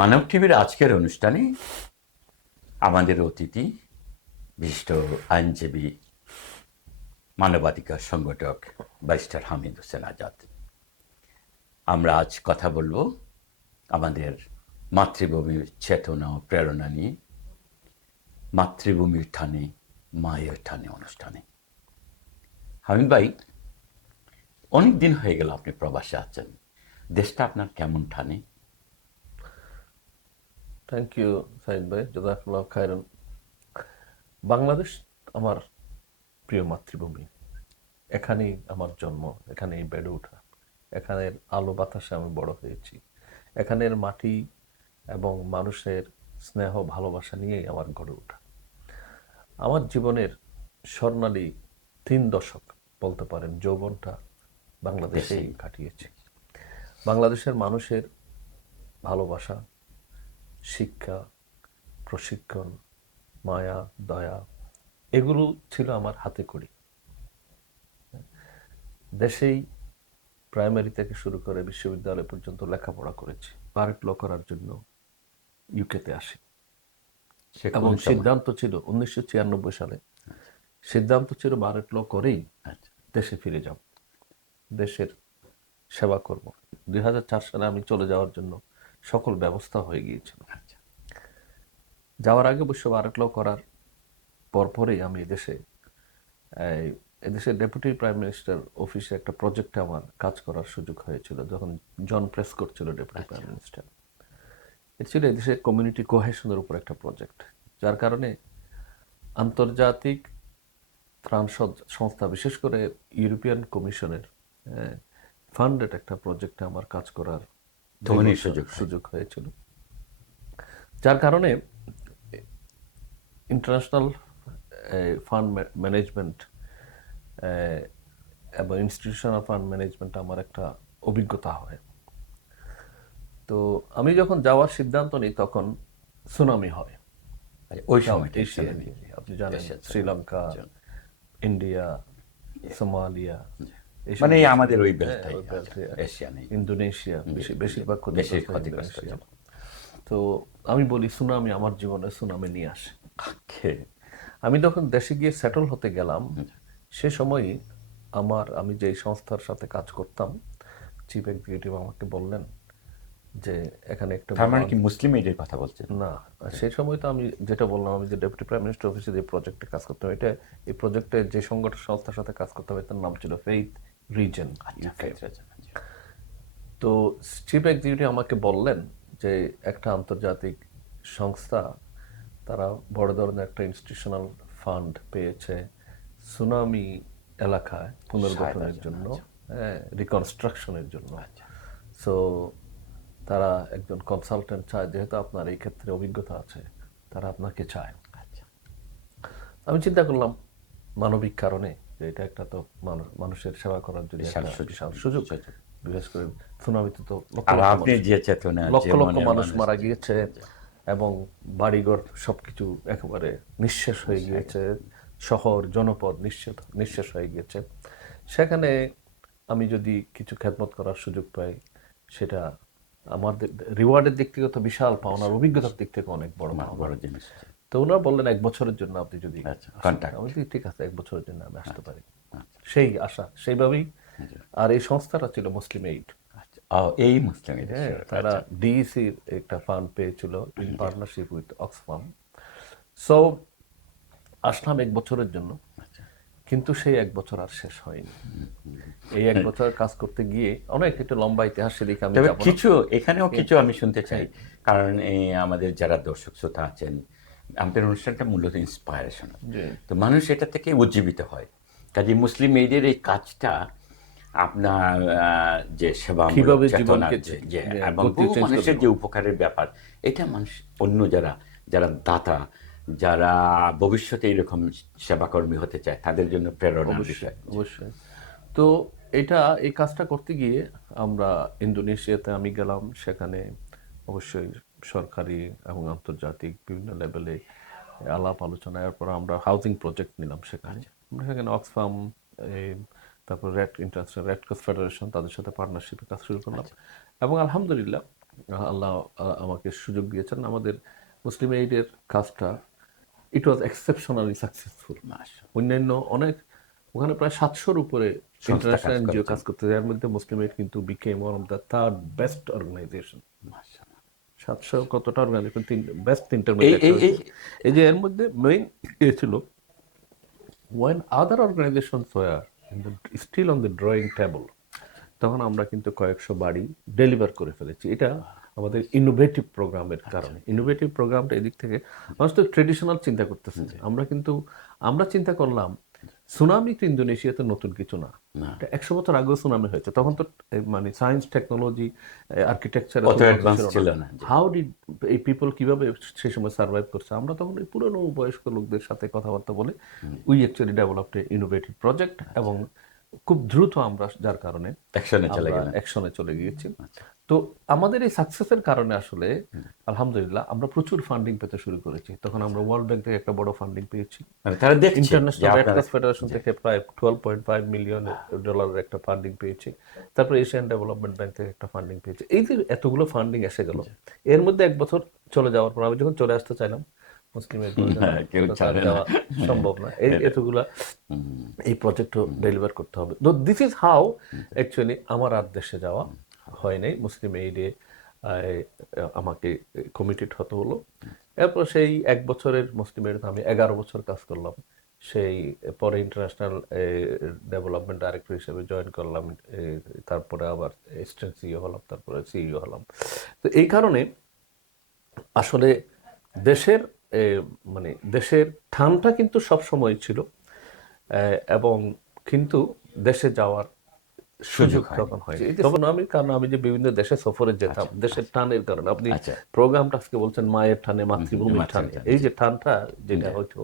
মানব টিভির আজকের অনুষ্ঠানে আমাদের অতিথি বিশিষ্ট আইনজীবী, মানবাধিকার সংগঠক ব্যারিস্টার হামিদ হোসেন আজাদ। আমরা আজ কথা বলবো আমাদের মাতৃভূমির চেতনা ও প্রেরণা নিয়ে, মাতৃভূমির টানে মায়ের টানে অনুষ্ঠানে। হামিদ ভাই, অনেক দিন হয়ে গেল আপনি প্রবাসে আছেন, দেশটা আপনার কেমন টানে? থ্যাংক ইউ সাইদ ভাই, জাযাকুল্লাহ খায়রান। বাংলাদেশ আমার প্রিয় মাতৃভূমি। এখানেই আমার জন্ম, এখানেই বেড়ে ওঠা, এখানের আলো বাতাসে আমি বড় হয়েছি। এখানের মাটি এবং মানুষের স্নেহ ভালোবাসা নিয়েই আমার গড়ে ওঠা। আমার জীবনের স্বর্ণালী 3 দশক বলতে পারেন যৌবনটা বাংলাদেশেই কাটিয়েছি। বাংলাদেশের মানুষের ভালোবাসা, শিক্ষা, প্রশিক্ষণ, মায়া, দয়া, এগুলো ছিল আমার হাতে খড়ি। দেশেই প্রাইমারি থেকে শুরু করে বিশ্ববিদ্যালয় পর্যন্ত লেখাপড়া করেছি। বারেট ল করার জন্য ইউকেতে আসি এবং সিদ্ধান্ত ছিল 1996 সালে, সিদ্ধান্ত ছিল বারেট ল করেই দেশে ফিরে যাব, দেশের সেবা করব। 2004 সালে আমি চলে যাওয়ার জন্য সকল ব্যবস্থা হয়ে গিয়েছিল। যাওয়ার আগে অবশ্য বারেট ল করার পরপরেই আমি এদেশের ডেপুটি প্রাইম মিনিস্টার অফিসে একটা প্রজেক্টে আমার কাজ করার সুযোগ হয়েছিল, যখন জন প্রেসকট ছিল ডেপুটি প্রাইম মিনিস্টার। এটা ছিল এদেশের কমিউনিটি কোহেশনের উপর একটা প্রজেক্ট, যার কারণে আন্তর্জাতিক ত্রাণ সংস্থা, বিশেষ করে ইউরোপিয়ান কমিশনের ফান্ডেড একটা প্রজেক্টে আমার কাজ করার সুযোগ হয়েছিল। যার কারণে ইন্টারন্যাশনাল ফান্ড ম্যানেজমেন্ট এবং ইনস্টিটিউশনাল ফান্ড ম্যানেজমেন্ট আমার একটা অভিজ্ঞতা হয়। তো আমি যখন যাওয়ার সিদ্ধান্ত নিই তখন সুনামি হয় ওই সময় এশিয়া নিয়ে। আপনি জানেন শ্রীলঙ্কা, ইন্ডিয়া, সোমালিয়া, মানে আমাদের ওই বেল্টটাই, এশিয়া নেই, ইন্দোনেশিয়া বেশিরভাগ ক্ষতিগ্রস্ত। তো আমি বলি সুনামি আমার জীবনে সুনামি নিয়ে আসে। আমি যখন দেশে গিয়ে সেটল হতে গেলাম, সে সময়ই আমি যে সংস্থার সাথে কাজ করতাম, চিফ এক্সিকিউটিভ আমাকে বললেন যে এখানে একটা কি মুসলিম এইডের কথা বলছেন? না, সেই সময় তো আমি যেটা বললাম, আমি যে ডেপুটি প্রাইম মিনিস্টার অফিসে যে প্রজেক্টে কাজ করতাম, এই প্রজেক্টে যে সংস্থার সাথে কাজ করতাম, তার নাম ছিল ফেইথ রিজন। তো চিফ এক্সিকিউটিভ আমাকে বললেন যে একটা আন্তর্জাতিক সংস্থা, তারা বড় ধরনের একটা ইনস্টিটিউশনাল ফান্ড পেয়েছে সুনামি এলাকায় পুনর্গঠনের জন্য, রিকনস্ট্রাকশনের জন্য। সো তারা একজন কনসালটেন্ট চায়, যেহেতু আপনার এই ক্ষেত্রে অভিজ্ঞতা আছে, তারা আপনাকে চায়। আমি চিন্তা করলাম মানবিক কারণে যে এটা একটা তো মানুষের সেবা করার জন্য বিশাল সুযোগ। বিশেষ করে সুনামিতে তো লক্ষ লক্ষ মানুষ মারা গিয়েছে এবং বাড়িঘর সবকিছু একেবারে নিঃশেষ হয়ে গিয়েছে, শহর জনপদ নিঃশেষ হয়ে গিয়েছে। সেখানে আমি যদি কিছু খেদমত করার সুযোগ পাই, সেটা আমাদের রিওয়ার্ডের দিক থেকে তো বিশাল পাওনার, অভিজ্ঞতার দিক থেকে অনেক বড় জিনিস। তো ওনারা বললেন 1 বছরের জন্য আপনি যদি, আমি ঠিক আছে 1 বছরের জন্য আমি আসতে পারি, সেই আশা সেইভাবেই। আর এই সংস্থাটা ছিল মুসলিম এইড। এই মুসলিম এইড, তারা ডিইসির একটা ফান্ড পেয়েছিল in partnership with Oxfam. So Aslam 1 বছরের জন্য, কিন্তু সেই 1 বছর আর শেষ হয়নি। এই 1 বছর কাজ করতে গিয়ে অনেক একটা লম্বা ইতিহাস, সেদিকে আমি যাব না। এখানেও কিছু আমি শুনতে চাই, কারণ আমাদের যারা দর্শক শ্রোতা আছেন, আমাদের অনুষ্ঠানটা মূলত ইন্সপায়ারেশন, তো মানুষ এটা থেকে উজ্জীবিত হয়। কাজে মুসলিম এইডের এই কাজটা আপনার যে সেবা এবং মানুষের যে উপকারের ব্যাপার, এটা মানুষ অন্য যারা দাতা, যারা ভবিষ্যতে এরকম সেবাকর্মী হতে চায়, তাদের জন্য প্রেরণার বিষয়। অবশ্যই। তো এই কাজটা করতে গিয়ে আমরা ইন্দোনেশিয়াতে আমি গেলাম। সেখানে অবশ্যই সরকারি এবং আন্তর্জাতিক বিভিন্ন লেভেলে আলাপ আলোচনা, এরপর আমরা হাউজিং প্রজেক্ট নিলাম সেখানে। আমরা সেখানে অক্সফাম, তারপর ইন্টারন্যাশনাল রেড ক্রস ফেডারেশন, তাদের সাথে পার্টনারশিপে কাজ শুরু করলাম এবং আলহামদুলিল্লাহ আল্লাহ আমাকে সুযোগ দিয়েছেন। আমাদের মুসলিম এইডের কাজটা ইট ওয়াজ এক্সেপশনালি সাকসেসফুল। অন্যান্য অনেক, ওখানে প্রায় 700-র উপরে সংস্থা ইন্টারন্যাশনাল কাজ এনজিও করেছেন। কাজ করতে, যার মধ্যে মুসলিম এইড কিন্তু became one of the third best organization. মাশাআল্লাহ। 700 কতটা অর্গানাইজেশন, বেস্ট তিনটার এই মধ্যে একটা এই এই হয়েছে। এই যে এর মধ্যে মেইন এ ছিল, when other organizations were still on the drawing table, তখন আমরা কিন্তু কয়েকশো বাড়ি ডেলিভার করে ফেলেছি। এটা আমাদের ইনোভেটিভ প্রোগ্রামের কারণে। ইনোভেটিভ প্রোগ্রামটা এদিক থেকে মানুষ তো ট্রেডিশনাল চিন্তা করতেছে। আমরা চিন্তা করলাম সুনামি তো ইন্দোনেশিয়াতে নতুন কিছু না, এটা 100 বছর আগেও সুনামি হয়েছে। তখন তো মানে সায়েন্স, টেকনোলজি, আর্কিটেকচার অত অ্যাডভান্স ছিল না। হাউ ডিড এই পিপল কিভাবে সেই সময় সার্ভাইভ করছে। আমরা তখন এই পুরনো বয়স্ক লোকদের সাথে কথাবার্তা বলে we actually developed A innovative project, এবং খুব দ্রুত আমরা যার কারণে অ্যাকশনে চলে গিয়েছি। তো আমাদের এই সাকসেসের কারণে আসলে আলহামদুলিল্লাহ আমরা প্রচুর ফান্ডিং পেতে শুরু করেছি। তখন আমরা ওয়ার্ল্ড ব্যাংক থেকে একটা বড় ফান্ডিং পেয়েছি, ইন্টারন্যাশনাল রেড ক্রস ফেডারেশন থেকে প্রায় $12.5 মিলিয়ন একটা ফান্ডিং পেয়েছি, তারপর এশিয়ান ডেভেলপমেন্ট ব্যাংক থেকে একটা ফান্ডিং পেয়েছি। এই যে এতগুলো ফান্ডিং এসে গেল, এর মধ্যে 1 বছর চলে যাওয়ার পর আমি যখন চলে আসতে চাইলাম, মুসলিমের যাওয়া সম্ভব না, এতগুলা এই প্রজেক্ট ডেলিভার করতে হবে। তো দিস ইজ হাউ অ্যাকচুয়ালি আমার আর দেশে যাওয়া হয় নাই। মুসলিম এইডে আমাকে কমিটেড হতে হলো। এরপর সেই 1 বছরের মুসলিম এইডে আমি 11 বছর কাজ করলাম। সেই পরে ইন্টারন্যাশনাল ডেভেলপমেন্ট ডাইরেক্টর হিসেবে জয়েন করলাম, তারপরে আবার অ্যাসিস্ট্যান্ট সিইও হলাম, তারপরে সিইও হলাম। তো এই কারণে আসলে দেশের মানে দেশের টানটা কিন্তু সব সময় ছিল, এবং কিন্তু দেশে যাওয়ার সুযোগ তখন হয়। তখন আমি যে বিভিন্ন দেশে সফরে যেতাম দেশের টানের কারণে। আপনি প্রোগ্রামটা আজকে বলছেন মায়ের টানে, মাতৃভূমির টানে, এই যে টানটা যেটা হয়তো,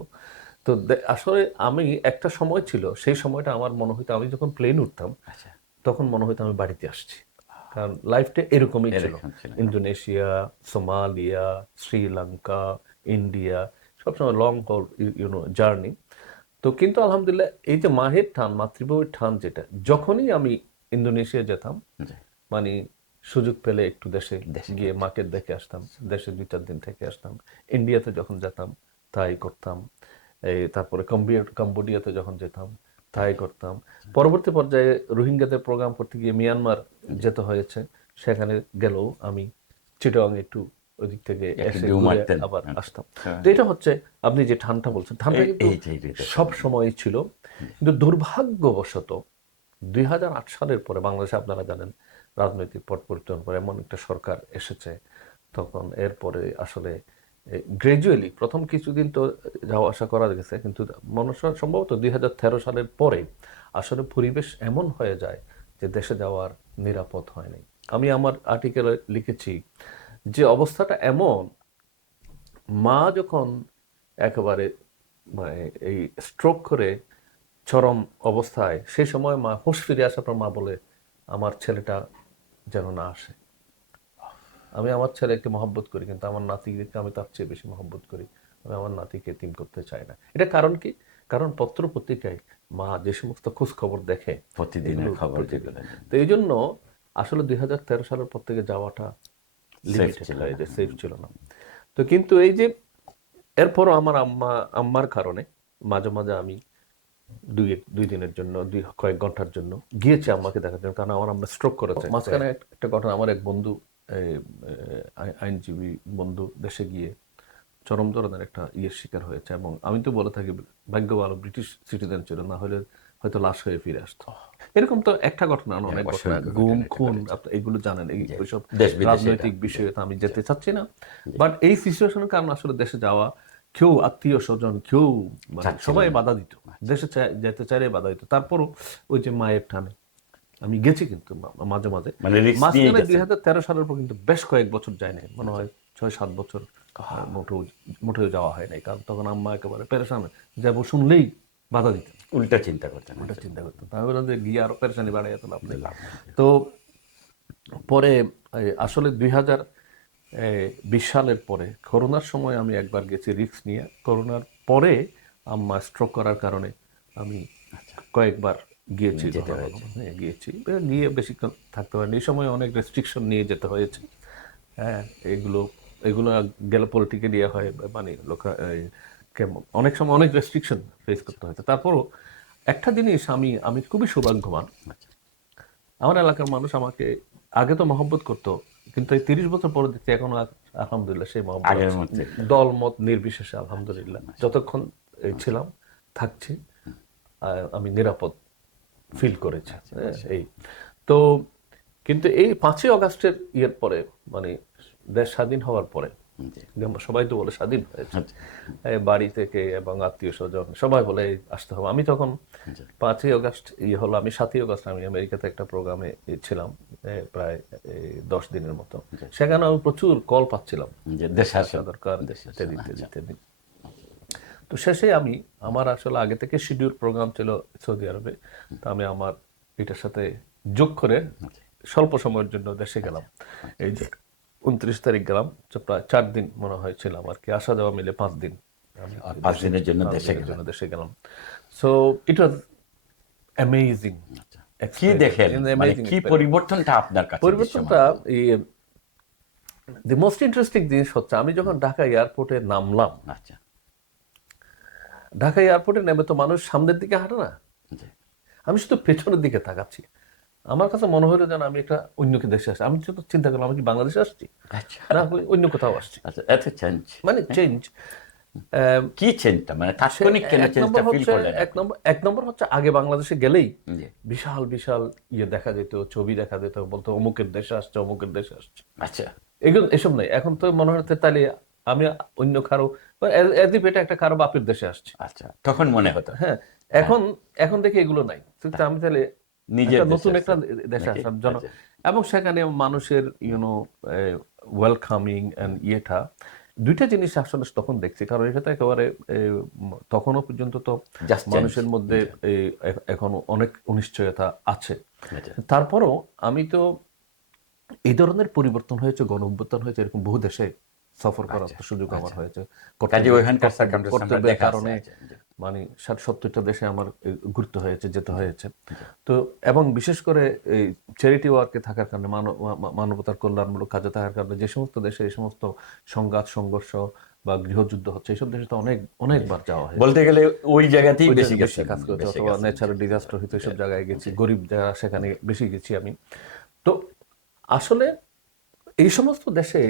তো আসলে আমি একটা সময় ছিল, সেই সময়টা আমার মনে হইতো আমি যখন প্লেন উঠতাম তখন মনে হইতো আমি বাড়িতে আসছি। কারণ লাইফটা এরকমই ছিল। ইন্দোনেশিয়া, সোমালিয়া, শ্রীলঙ্কা, ইন্ডিয়া, সবসময় লং হল জার্নি। তো কিন্তু আলহামদুলিল্লাহ এই যে মাহের টান, মাতৃভূমির টান, যেটা যখনই আমি ইন্দোনেশিয়া যেতাম, মানে সুযোগ পেলে একটু দেশে গিয়ে মাকে দেখে আসতাম, দেশে 2-4 দিন থেকে আসতাম। ইন্ডিয়াতে যখন যেতাম তাই করতাম, তারপরে কম্বোডিয়াতে যখন যেতাম তাই করতাম। পরবর্তী পর্যায়ে রোহিঙ্গাদের প্রোগ্রাম করতে গিয়ে মিয়ানমার যেতে হয়েছে, সেখানে গেলেও আমি চিটাগাং একটু ওইদিক থেকে এসে আবার আসতাম। তো এটা হচ্ছে আপনি যে ঠান্ডা বলছেন, ঠান্ডা কিন্তু সব সময় ছিল। কিন্তু দুর্ভাগ্যবশত 2008 সালের পরে বাংলাদেশে আপনারা জানেন রাজনৈতিক পট পরিবর্তন করে এমন একটা সরকার এসেছে, তখন এরপরে আসলে গ্রাজুয়ালি প্রথম কিছুদিন তো যাওয়া আসা করা গেছে, কিন্তু সম্ভবত 2013 সালের পরে আসলে পরিবেশ এমন হয়ে যায় যে দেশে যাওয়ার নিরাপদ হয় নাই। আমি আমার আর্টিকেলে লিখেছি যে অবস্থাটা এমন, মা যখন একেবারে মানে এই স্ট্রোক করে চরম অবস্থায়, সেই সময় মা হুঁশ ফিরে আসার পর মা বলে আমার ছেলেটা যেন না আসে। আমি আমার ছেলেকে মহব্বত করি, কিন্তু আমার নাতিকে আমি তার চেয়ে বেশি মহব্বত করি। আমি আমার নাতিকে এতিম করতে চাই না। এটা কারণ কি? কারণ পত্র পত্রিকায় মা যে সমস্ত খোঁজ খবর দেখে প্রতিদিনের খবর, তো এই জন্য আসলে 2013 সালের পর থেকে যাওয়াটা লিমিটেড হয়ে যায়, সেফ ছিল না। তো কিন্তু এই যে এরপরও আমার আম্মার কারণে মাঝে মাঝে আমি 2 দিনের জন্য, কয়েক ঘন্টার জন্য গিয়েছি আম্মাকে দেখার জন্য, কারণ আমার আম্মা স্ট্রোক করেছে। মাঝখানে একটা ঘটনা, আমার এক বন্ধু, আইনজীবী বন্ধু, দেশে গিয়ে চরম ধরনের একটা শিকার হয়েছে, এবং আমি তো বলে থাকি ভাগ্য ভালো ব্রিটিশ সিটিজেন ছিল, না হলে হয়তো লাশ হয়ে ফিরে আসতো। এরকম তো একটা ঘটনা, অনেক ঘটনা, গুম খুন, এগুলো জানেন। এইসব রাজনৈতিক বিষয়ে তো আমি যেতে চাচ্ছি না, বাট এই সিচুয়েশনের কারণে আসলে দেশে যাওয়া, কেউ আত্মীয় স্বজন কেউ সবাই বাধা দিত, দেশে যেতে চাইলে বাধা দিত। তারপরও ওই যে মায়ের টানে আমি গেছি, কিন্তু মাঝে মাঝে মাঝখানে 2013 সালের পর কিন্তু বেশ কয়েক বছর যায় নাই, মনে হয় 6-7 বছর মোটেও যাওয়া হয় নাই। কারণ তখন আম্মা একেবারে পেরেশান, যাবো শুনলেই বাধা দিতেন, উল্টা চিন্তা করতেন। আমি বললাম যে গিয়ে আরো পেরেশানি বাড়াই এত লাভ নেই। তো পরে আসলে 2020 সালের পরে করোনার সময় আমি একবার গেছি রিস্ক নিয়ে। করোনার পরে আম্মা স্ট্রোক করার কারণে আমি কয়েকবার গিয়েছি, গিয়ে বেশিক্ষণ থাকতে পারিনি। এই সময় অনেক রেস্ট্রিকশন নিয়ে যেতে হয়েছে। হ্যাঁ, এগুলো এগুলো গেলে পলিটিক্যালি ইয়ে হয়, মানে অনেক সময় অনেক রেস্ট্রিকশন ফেস করতে হয়েছে। তারপরও একটা জিনিস, আমি খুবই সৌভাগ্যবান, আচ্ছা। আমার এলাকার মানুষ আমাকে আগে তো মহব্বত করতো, কিন্তু এই 30 বছর পরে দেখছি এখন আলহামদুলিল্লাহ সেই মহব্বত আগের আছে। মধ্যে দল মত নির্বিশেষে আলহামদুলিল্লাহ যতক্ষণ ছিলাম, থাকছি, আমি নিরাপদ ফিল করেছি। এই তো, কিন্তু এই 5ই অগাস্টের ইয়ের পরে, মানে দেশ স্বাধীন হওয়ার পরে, জি। সবাই তো বলে স্বাধীন হয়েছে, আচ্ছা। এই বাড়ি থেকে এবং আত্মীয় স্বজন সবাই বলে এই আসতে হবে। আমি তখন জি। 5ই অগাস্ট ইয়ে হলো, আমি 7ই অগাস্ট আমি আমেরিকাতে একটা প্রোগ্রামে ছিলাম, প্রায় 10 দিনের মতো। সেখানে আমি প্রচুর কল পাচ্ছিলাম, যে দেশে আসা দরকার, দেশে ইত্যাদি আসা, ইত্যাদি আচ্ছা। ইত্যাদি। তো শেষে আমার আসলে আগে থেকে শিডিউল প্রোগ্রাম ছিল সৌদি আরবে, তো আমি আমার এটার সাথে যোগ করে আচ্ছা। স্বল্প সময়ের জন্য দেশে গেলাম। এই যে 29 তারিখ গেলাম, তো প্রায় 4 দিন মনে হয় ছিলাম আর কি, আসা যাওয়া মিলে 5 দিন আমি আর 5 দিনের জন্য 5 দেশে দিনের গেলেন। জন্য দেশে গেলাম। সো ইট ওয়াজ অ্যামেজিং আচ্ছা। কি দেখেন, মানে কি পরিবর্তনটা আপনার কাছে পরিবর্তনটা, দৃশ্যমান? দি মোস্ট ইন্টারেস্টিং জিনিস হচ্ছে, আমি যখন ঢাকা এয়ারপোর্টে নামলাম, আচ্ছা। ঢাকা এয়ারপোর্টে নেমে তো মানুষ সামনের দিকে হাঁটে না, জি। আমি শুধু পেছনের দিকে তাকাচ্ছি। আমার কাছে মনে হলো যেন আমি একটা অন্য দেশে আসছি। আমি শুধু চিন্তা করলাম, আমি কি বাংলাদেশে আসছি, আচ্ছা। না অন্য কোথাও আসছি। আচ্ছা, এত চেঞ্জ। মানে চেঞ্জ। কি চেঞ্জটা, মানে তাৎক্ষণিক কেন চেঞ্জটা ফিল করলেন আপনি? এক নম্বর হচ্ছে, আগে বাংলাদেশে গেলেই জি। বিশাল বিশাল ইয়ে দেখা যেত, ছবি দেখা যেত, বলতো অমুকের দেশে আসছে, অমুকের দেশে আসছে। আচ্ছা। এগুলো এসব নেই এখন। তো মনে হচ্ছে তাহলে আমি অন্য কারো, এজ ইফ এটা একটা কারো বাপের দেশে আসছে। আচ্ছা, তখন মনে হতো হ্যাঁ, এখন এখন দেখি এগুলো নাই, কিন্তু আমি তাহলে নিজের একটা দেশে নতুন একটা আসছেন দেশে নাকি? আসার জন্য, আচ্ছা। এবং সেখানে মানুষের ওয়েলকামিং এন্ড ইয়েটা, দুইটা জিনিস আসলে তখন দেখছি। কারণ এটা তো একেবারে তখনও পর্যন্ত তো জাস্ট চেঞ্জ। মানুষের মধ্যে এখন অনেক অনিশ্চয়তা আছে। আচ্ছা। তারপরও আমি তো, এই ধরনের পরিবর্তন হয়েছে, গণ অভ্যুত্থান হয়েছে, এরকম বহু দেশে সফর করার তো সুযোগ আমার হয়েছে। কাজে ওইখানকার circumstance আমরা কর্তব্যের দেখা আছে। কারণে, আচ্ছা, জি। মানে 60-70টা দেশে আমার ঘুরতে হয়েছে, যেতে হয়েছে। তো এবং বিশেষ করে এই চ্যারিটি ওয়ার্কে থাকার কারণে, মানবতার কল্যাণমূলক কাজে থাকার কারণে, যে সমস্ত দেশে এই সমস্ত সংঘাত সংঘর্ষ বা গৃহযুদ্ধ হচ্ছে, এইসব দেশে তো অনেকবার যাওয়া হয়েছে। বলতে গেলে ওই জায়গাতেই ওই বেশি জায়গায় গেছেন, কাজ করেছে, বেশি অথবা গেছেন। ন্যাচারাল ডিজাস্টার হইতো, এইসব জায়গায় গেছি, গরিব যারা সেখানে বেশি গেছি আমি। তো আসলে এই সমস্ত দেশে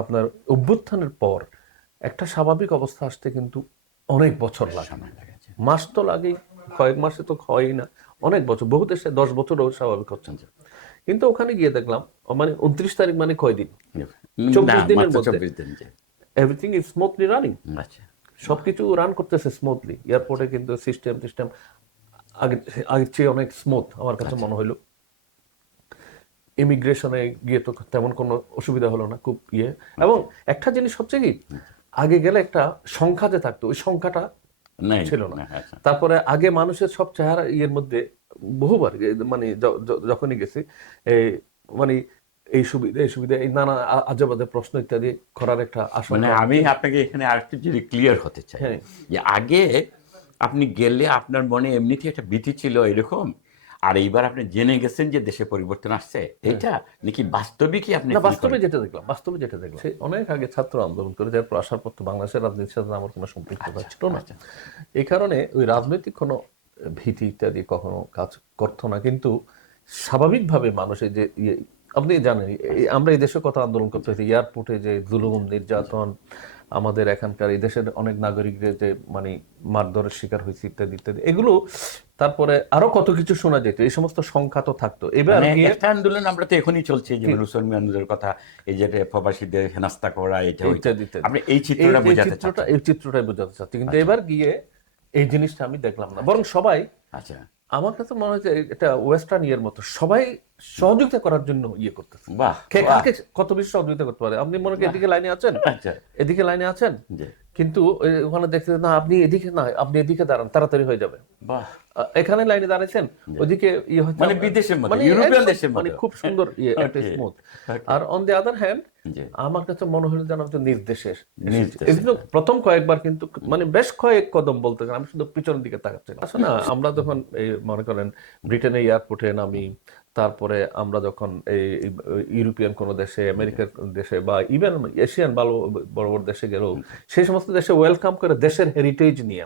আপনার অভ্যুত্থানের পর একটা স্বাভাবিক অবস্থা আসতে কিন্তু অনেক বছর লাগে, সময় লেগেছে। মাস তো লাগেই, কয়েক মাসে তো হয়ই না, অনেক বছর, বহু দেশে 10 বছরও স্বাভাবিক হচ্ছে না। কিন্তু ওখানে গিয়ে দেখলাম, মানে 29 তারিখ মানে কয়দিন, না, 24 দিনের মাত্র মধ্যে 24 দিন। জি। এভরিথিং ইজ স্মুথলি রানিং, আচ্ছা। সবকিছু রান করতেছে স্মুথলি। এয়ারপোর্টে কিন্তু সিস্টেম আগে আগের চেয়ে অনেক স্মুথ আমার কাছে মনে হলো। ইমিগ্রেশনে গিয়ে তো তেমন কোনো অসুবিধা হলো না, খুব ইয়ে। এবং একটা জিনিস হচ্ছে কি, আগে গেলে একটা সংখ্যা যে থাকতো, ওই সংখ্যাটা নাই, ছিল না। আচ্ছা। তারপরে আগে মানুষের সব চেহারা ইয়ের মধ্যে বহুবার, মানে যখনই গেছি, এই মানে এই সুবিধা, এই নানা আজেবাজে প্রশ্ন ইত্যাদি করার একটা মানে আশঙ্কা। আমি আপনাকে এখানে আরেকটু যদি ক্লিয়ার হতে চাই, হ্যাঁ। যে আগে আপনি গেলে আপনার মনে এমনিতে একটা ভীতি ছিল এরকম, আর এইবার আপনি জেনে গেছেন যে দেশে পরিবর্তন আসছে, এটা নাকি বাস্তবিকই আপনি না, feel বাস্তবে করেন? যেটা দেখলাম, সে অনেক আগে ছাত্র আন্দোলন করে যাওয়ার পর আসার পর তো বাংলাদেশের রাজনীতির সাথে আমার কোনো সম্পৃক্ততা ছিল না। এই কারণে ওই রাজনৈতিক কোনো ভীতি ইত্যাদি কখনো কাজ করতো না। কিন্তু স্বাভাবিকভাবে মানুষের যে আপনি জানেন, আমরা এই দেশে কত আন্দোলন করতে হয়েছে, এয়ারপোর্টে যে জুলুম নির্যাতন, আমাদের এখানকার এই দেশের অনেক নাগরিকদের যে মানে মারধরের শিকার হয়েছে ইত্যাদি ইত্যাদি, এগুলো তারপরে আরো কত কিছু শোনা যেত, এই সমস্ত সংখ্যা তো থাকতো। এবার মানে গিয়ে একটা আন্দোলন আমরা তো এখনই চলছে, যে মুসলমানদের কথা, এই যে প্রবাসীদের হেনাস্তা করা, এটা ওইটা, ইত্যাদি ইত্যাদি, আপনি এই চিত্রটা বোঝাতে চাচ্ছেন? এই চিত্রটাই বোঝাতে চাচ্ছি। কিন্তু এবার গিয়ে এই জিনিসটা আমি দেখলাম না, বরং সবাই, আচ্ছা। আমার কাছে মনে হচ্ছে এটা ওয়েস্টার্ন ইয়ের মতো, সবাই সহযোগিতা করার জন্য ইয়ে করতেছে। বাহ, কে বাহ। কাকে কত বেশি সহযোগিতা করতে পারে, আপনি মনে করেন এদিকে লাইনে আছেন, আচ্ছা। এদিকে লাইনে আছেন, জি। কিন্তু ওখানে দেখতে, না আপনি এদিকে, না আপনি এদিকে দাঁড়ান, তাড়াতাড়ি হয়ে যাবে। বাহ। এখানে লাইনে দাঁড়াইছেন, ওইদিকে ইয়ে হয়তো, মানে বিদেশের মতো, মানে ইউরোপিয়ান একদম, দেশের মানে মতো। খুব সুন্দর ইয়ে, একটা Okay, স্মুথ। okay. আর অন দি আদার হ্যান্ড, জি। আমার কাছে মনে হলো যেন আমি তো নির্দেশের নির্দেশে। এজন্য প্রথম কয়েকবার কিন্তু, মানে বেশ কয়েক কদম বলতে গেলে আমি শুধু পিছনের দিকে তাকাচ্ছিলাম। আসলে না, আমরা যখন এই মনে করেন ব্রিটেনে এয়ারপোর্টে নামি, তারপরে আমরা যখন এই ইউরোপিয়ান কোনো দেশে, আমেরিকার কোনো দেশে বা ইভেন এশিয়ান ভালো বড় বড় দেশে গেলেও সেই সমস্ত দেশে ওয়েলকাম করে দেশের হেরিটেজ নিয়ে।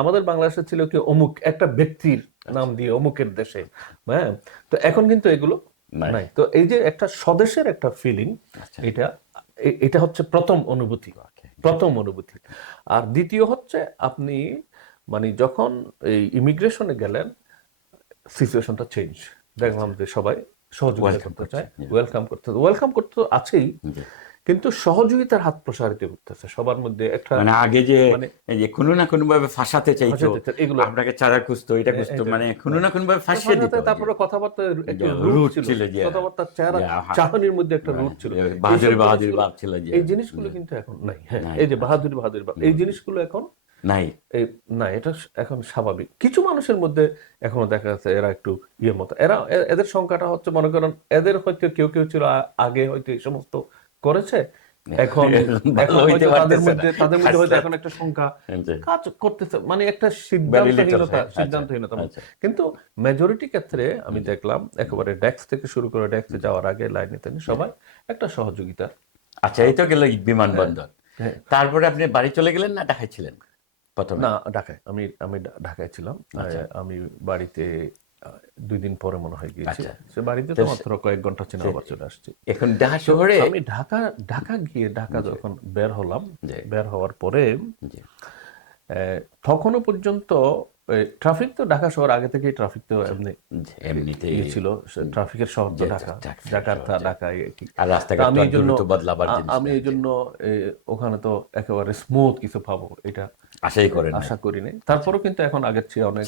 আমাদের বাংলাদেশে ছিল কি অমুক একটা ব্যক্তির নাম দিয়ে অমুকের দেশে, হ্যাঁ। তো এখন কিন্তু এগুলো নাই। তো এই যে একটা স্বদেশের একটা ফিলিং, এটা হচ্ছে প্রথম অনুভূতি। আর দ্বিতীয় হচ্ছে আপনি মানে যখন এই ইমিগ্রেশনে গেলেন, সিচুয়েশনটা চেঞ্জ। দেখলাম যে সবাই সহযোগিতা করতে চায়, ওয়েলকাম করতে তো আছেই, কিন্তু সহযোগিতার হাত প্রসারিত করতেছে সবার মধ্যে। একটা মানে আগে যে কোনো না কোনো ভাবে ফাঁসাতে চাইতো, এগুলো আপনাকে চারা খুঁজতো, এটা খুঁজতো, মানে কোনো না কোনো ভাবে ফাঁসিয়ে দিত। তারপরে কথাবার্তা একটা রুট ছিল, কথাবার্তার চাহনির মধ্যে একটা রুট ছিল, বাহাদুরি ভাব ছিল। এই জিনিসগুলো কিন্তু এখন নাই। হ্যাঁ, এই যে বাহাদুরি ভাব, এই জিনিসগুলো এখন নাই। না, এটা এখন স্বাভাবিক। কিছু মানুষের মধ্যে এখনো দেখা যাচ্ছে এরা একটু মতো, এদের সংখ্যাটা হচ্ছে, মনে করেন এদের হয়তো কেউ ছিল আগে হয়তো এই সমস্ত করেছে, এখন তাদের মধ্যে হয়তো এখন একটা সংখ্যা কাজ করতেছে, মানে একটা সিদ্ধান্তহীনতা। কিন্তু মেজরিটি ক্ষেত্রে আমি দেখলাম একেবারে ডেস্ক থেকে শুরু করে ডেস্কে যাওয়ার আগে লাইনে সবাই একটা সহযোগিতা। আচ্ছা, এই তো গেল বিমানবন্দর। তারপরে আপনি বাড়ি চলে গেলেন না ঢাকায় ছিলেন? না, ঢাকায়। আমি ঢাকায় ছিলাম। আমি বাড়িতে 2 দিন পরে মনে হয় গিয়েছি। সে বাড়িতে তো মাত্র কয়েক ঘন্টা ছিল, আবার চলে আসছি। এখন ঢাকা শহরে আমি ঢাকা গিয়ে যখন বের হলাম, বের হওয়ার পরে তখনো পর্যন্ত ট্রাফিক তো ঢাকা শহর আগে থেকেই ট্রাফিক তো এমনিতেই ছিল, ট্রাফিকের শহর তো ঢাকা, জাকার্তা, ঢাকায়। আমি এই জন্য ওখানে তো একেবারে স্মুথ কিছু পাবো এটা আশা করিনি। তারপরেও কিন্তু এখন আগের চেয়ে অনেক